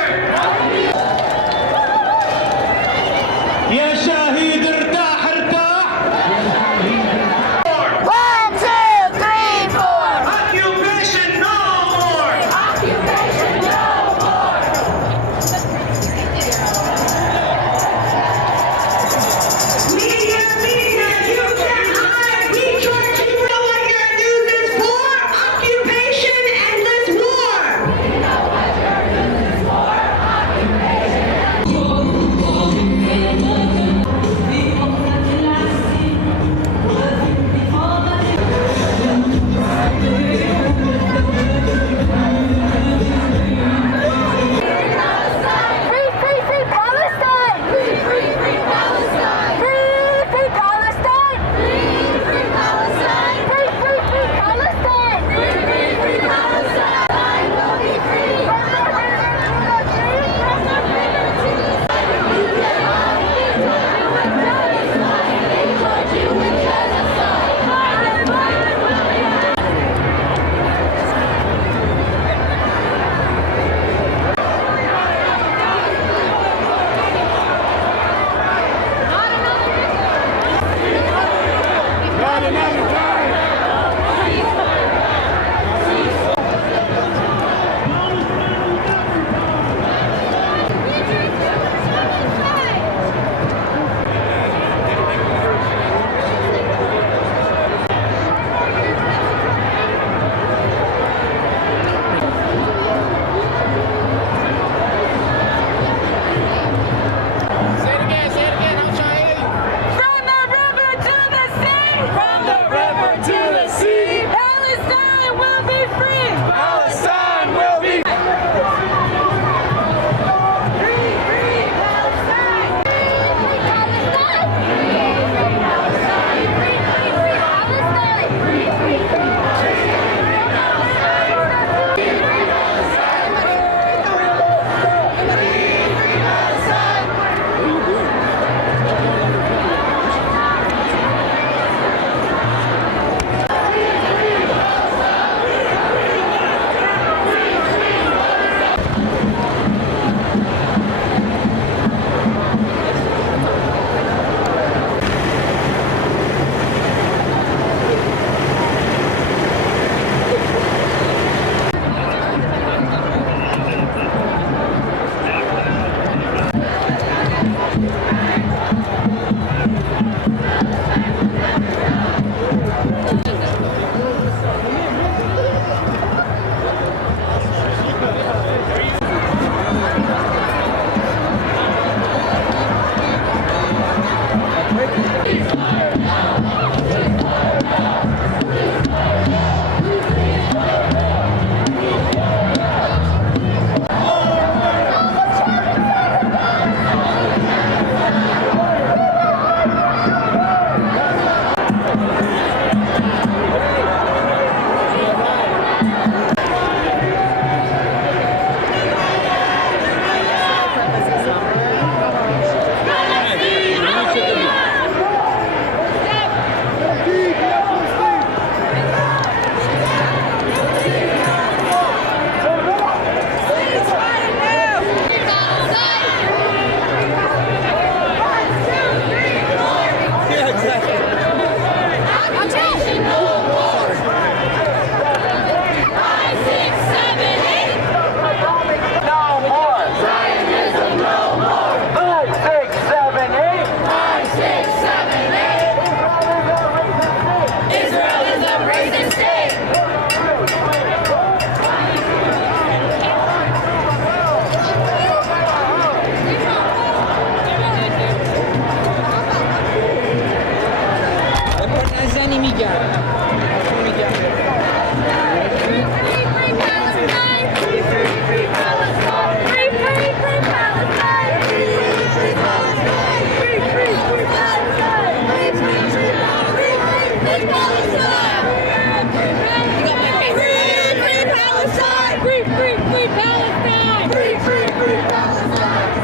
Free, free, free Palestine! Free, free, free Palestine!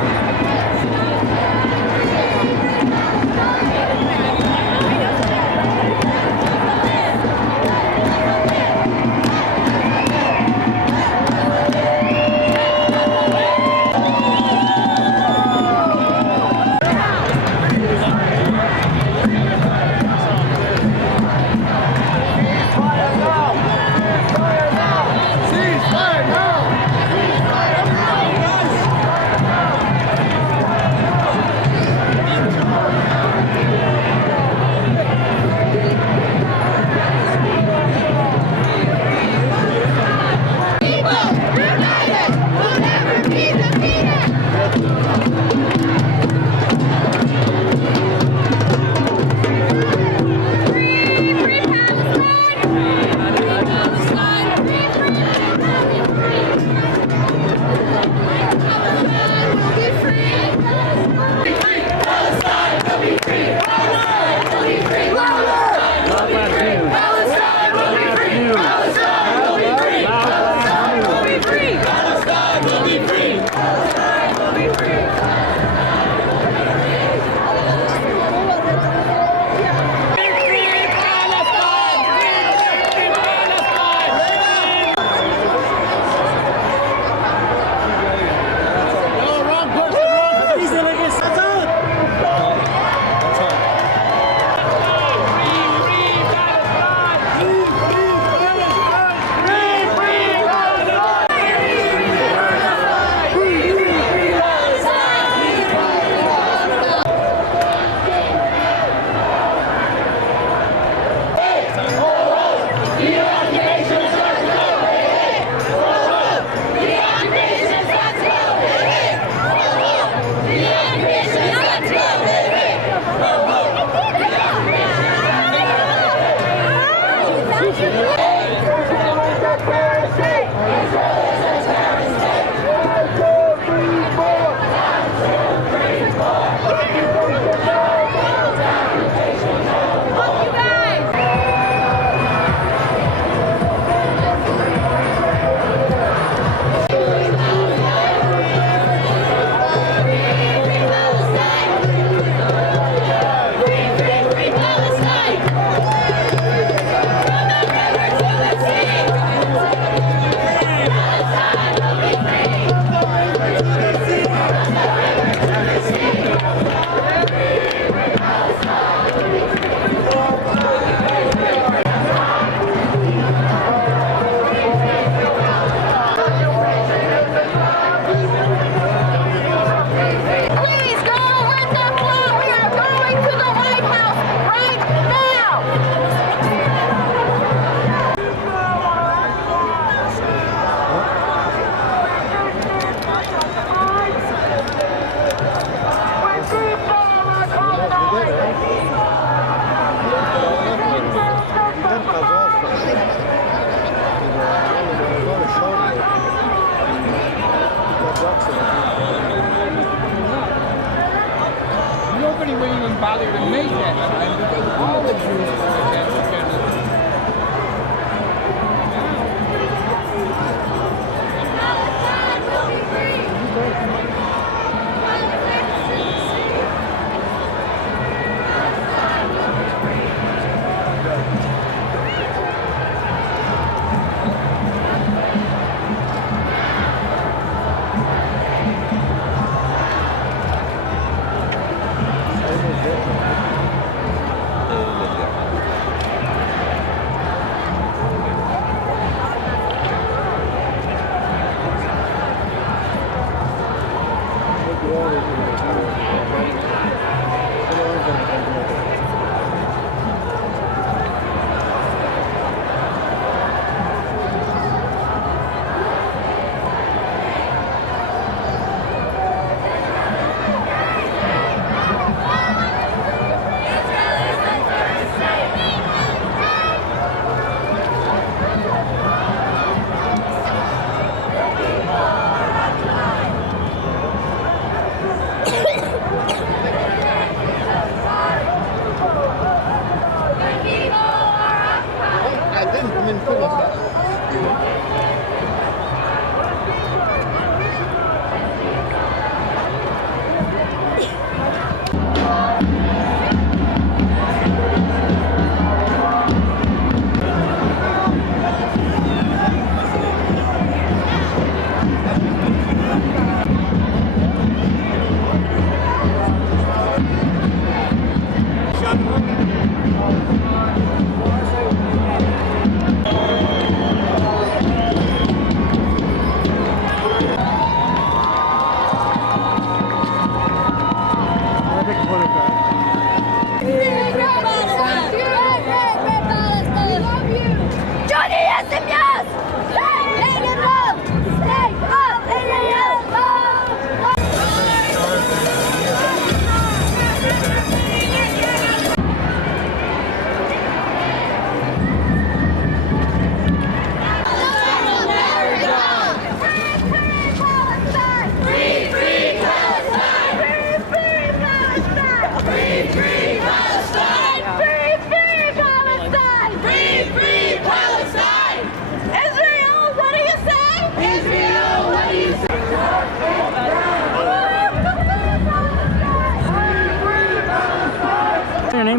Nobody will even bother to make that sign because all the Jews are against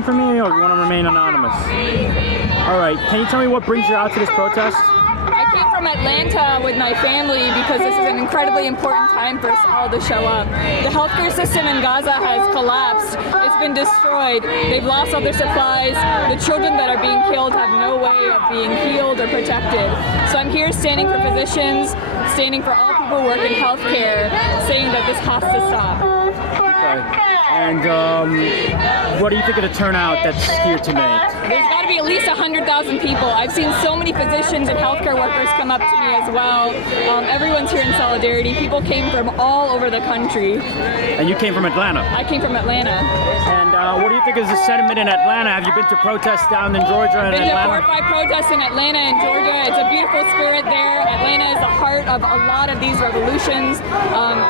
for me, or do you want to remain anonymous? All right. Can you tell me what brings you out to this protest? I came from Atlanta with my family because this is an incredibly important time for us all to show up. The healthcare system in Gaza has collapsed. It's been destroyed. They've lost all their supplies. The children that are being killed have no way of being healed or protected. So I'm here standing for physicians, standing for all people who work in healthcare, saying that this has to stop. Okay. And what do you think of the turnout that's here tonight? There's got to be at least 100,000 people. I've seen so many physicians and healthcare workers come up to me as well. Everyone's here in solidarity. People came from all over the country. And you came from Atlanta? I came from Atlanta. And what do you think is the sentiment in Atlanta? Have you been to protests down in Georgia and I've been Atlanta? to 4 or 5 protests in Atlanta and Georgia. It's a beautiful spirit there. Atlanta is the heart of a lot of these revolutions.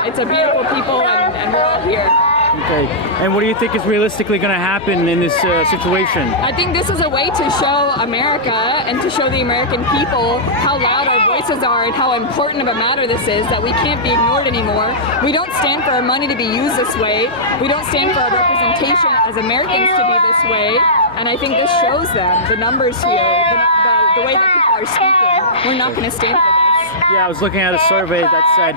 It's a beautiful people, and we're all here. Okay. And what do you think is realistically going to happen in this situation? I think this is a way to show America and to show the American people how loud our voices are and how important of a matter this is, that we can't be ignored anymore. We don't stand for our money to be used this way. We don't stand for our representation as Americans to be this way. And I think this shows them, the numbers here, the way that people are speaking. We're not going to stand for this. Yeah, I was looking at a survey that said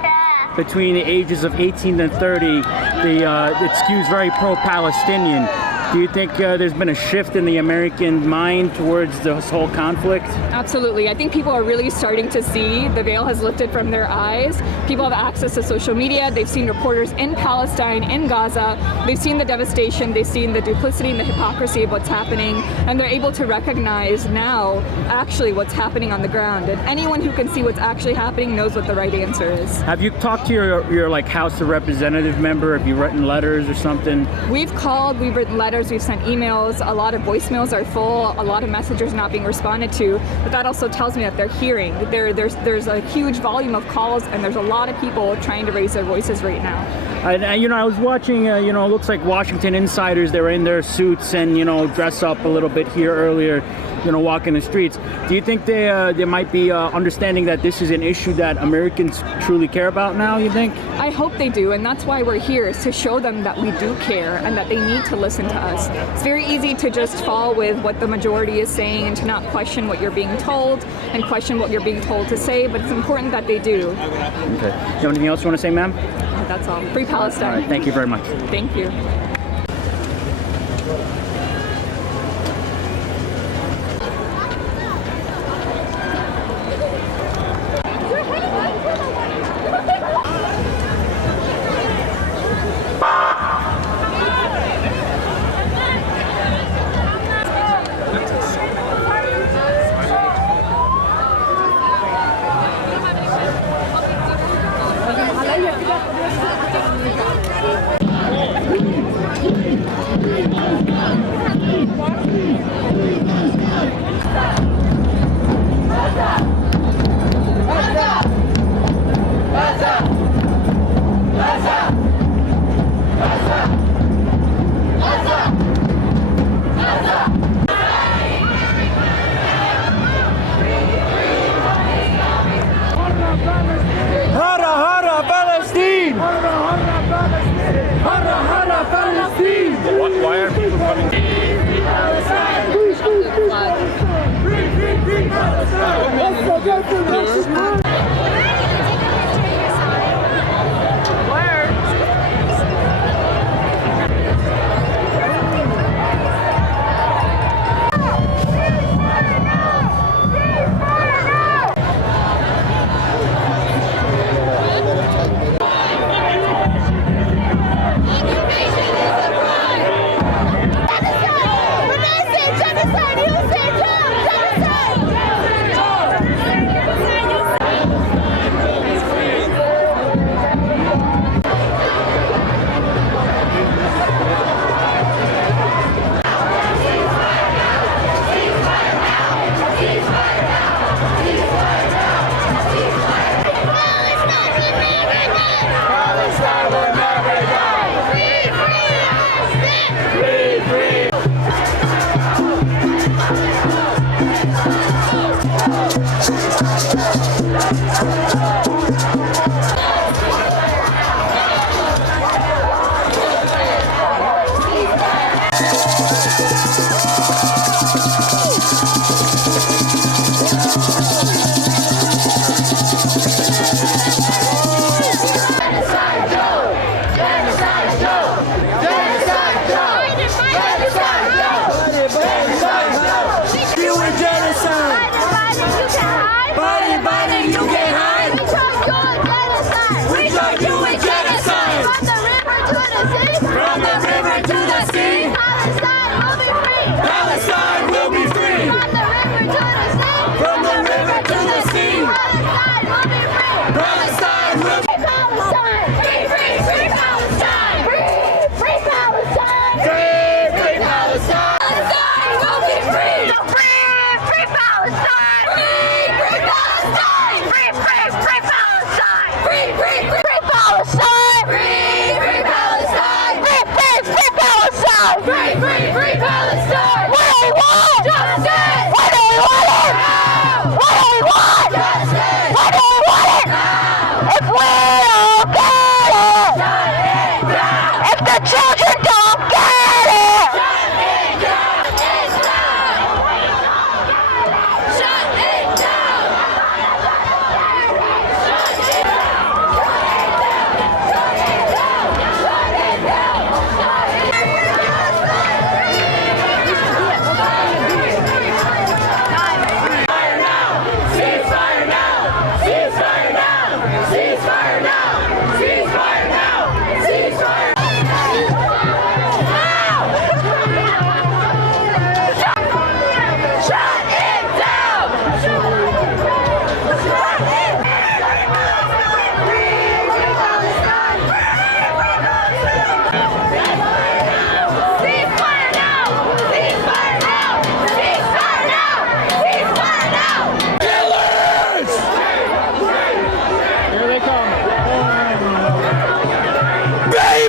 between the ages of 18 and 30, it skews very pro-Palestinian. Do you think there's been a shift in the American mind towards this whole conflict? Absolutely. I think people are really starting to see the veil has lifted from their eyes. People have access to social media. They've seen reporters in Palestine, in Gaza. They've seen the devastation. They've seen the duplicity and the hypocrisy of what's happening. And they're able to recognize now actually what's happening on the ground. And anyone who can see what's actually happening knows what the right answer is. Have you talked to your like House of Representative member? Have you written letters or something? We've called, we've written letters, we've sent emails. A lot of voicemails are full. A lot of messages not being responded to. But that also tells me that they're hearing. There's a huge volume of calls, and there's a lot of people trying to raise their voices right now. And, you know, I was watching, it looks like Washington insiders, they were in their suits and, dress up a little bit here earlier, walking the streets. Do you think they might be understanding that this is an issue that Americans truly care about now, you think? I hope they do, and that's why we're here, is to show them that we do care and that they need to listen to us. It's very easy to just fall with what the majority is saying and to not question what you're being told and question what you're being told to say, but it's important that they do. Okay. Do you have anything else you want to say, ma'am? That's all. Free Palestine. All right, thank you very much. Thank you.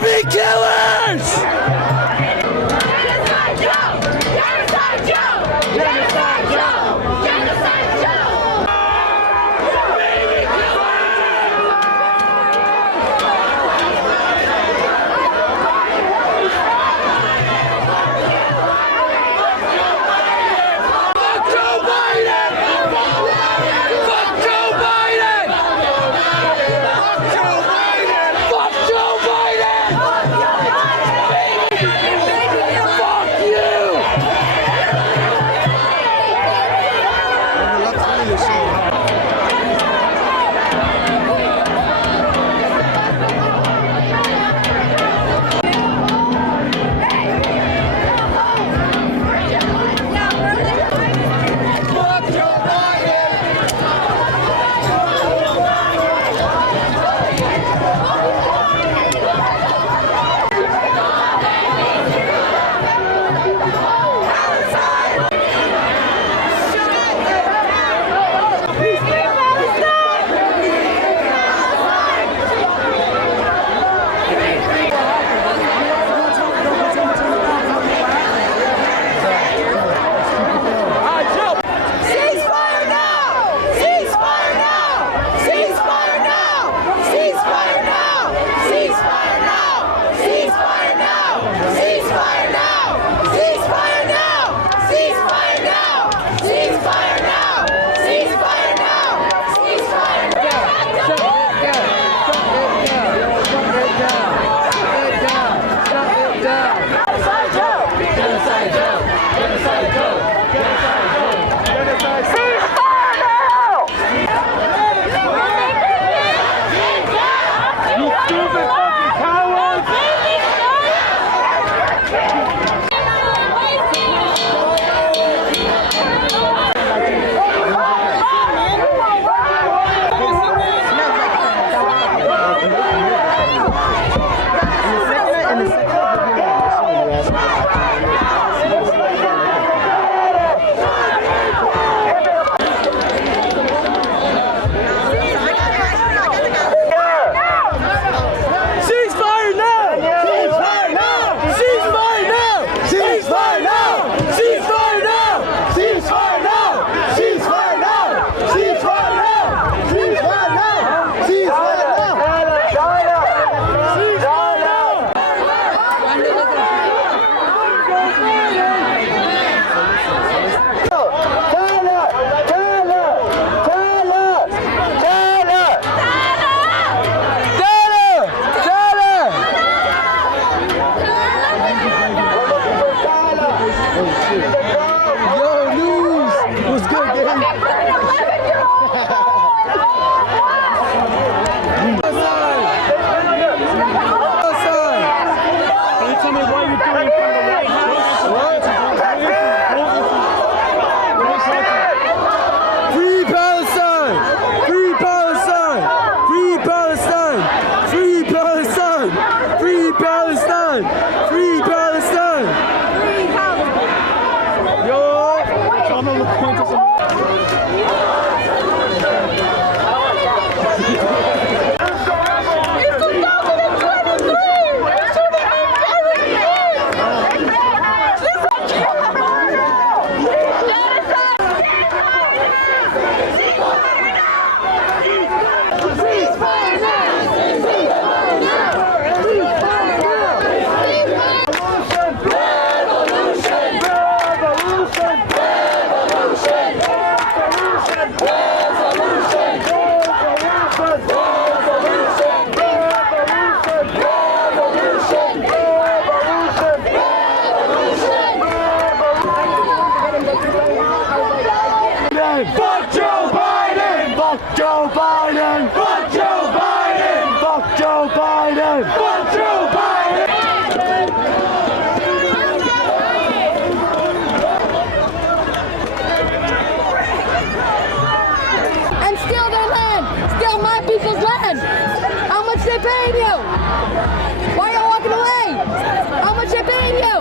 baby killers! Genocide Joe! Genocide Joe! Genocide Joe! Genocide Joe! Baby Fuck Joe Biden! Fuck Joe Biden! Fuck Joe Biden! Fuck Joe Biden! Fuck you! Ceasefire now! Ceasefire now! Ceasefire now! Ceasefire now! Ceasefire now! Ceasefire now! Ceasefire now! Ceasefire now! Ceasefire now! Ceasefire now! Ceasefire now! Ceasefire Ceasefire now! Ceasefire now! Ceasefire now! Ceasefire now! Ceasefire now! Ceasefire now! Ceasefire now! Ceasefire now! Ceasefire now! Ceasefire now! Yo, news! What's good, gang? Can you tell me what you're doing from the White House? Free Palestine! Free Palestine! Free Palestine! Free Palestine! Free Palestine! Free Palestine! Yo! Tell them the point of Fuck Joe Biden! Fuck Joe Biden! Fuck Joe Biden! Fuck Joe Biden! Fuck Joe Biden! and steal their land, steal my people's land. How much they paying you? Why are you walking away? How much they paying you?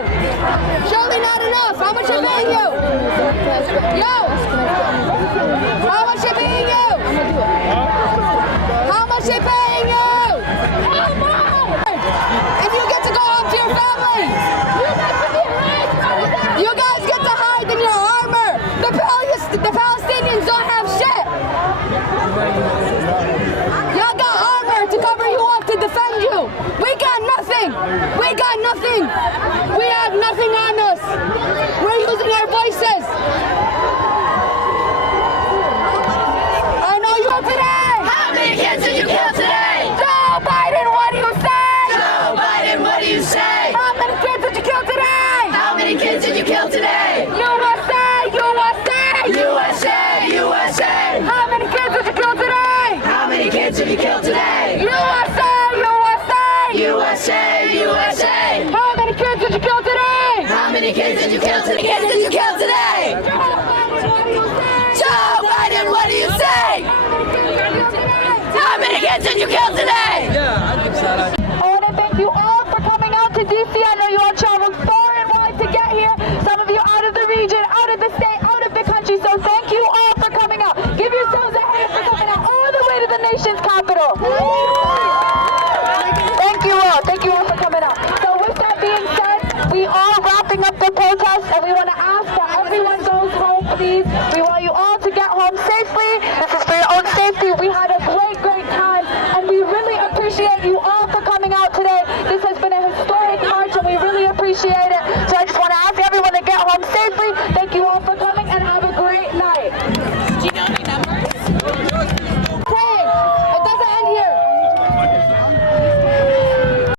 Surely not enough. How much they paying you? Yo, how much they paying you? How much they paying you? And you nothing. We have nothing on us. We're using our voices. I know you are today. How many kids did you kill today? Joe Biden, what do you say? Joe Biden, what do you say? How many kids did you kill today? How many kids did you kill today? USA, USA, USA, USA. How many kids did you kill today? How many kids did you kill today? USA, USA, USA, USA. How many kids did you kill today? How many kids did you kill today? Kids did you kill today? Joe Biden, what do you say? How many kids did you kill today? I want to thank you all for coming out to DC. I know you all traveled far and wide to get here. Some of you out of the region, out of the state, out of the country. So thank you all for coming out. Give yourselves a hand for coming out all the way to the nation's capital. Thank you all. Thank you all for coming out. So with that being said, we are wrapping up the protest and we want to ask that everyone goes home, please. We want you all to get home safely. This is for your own safety. We had a great time and we really appreciate you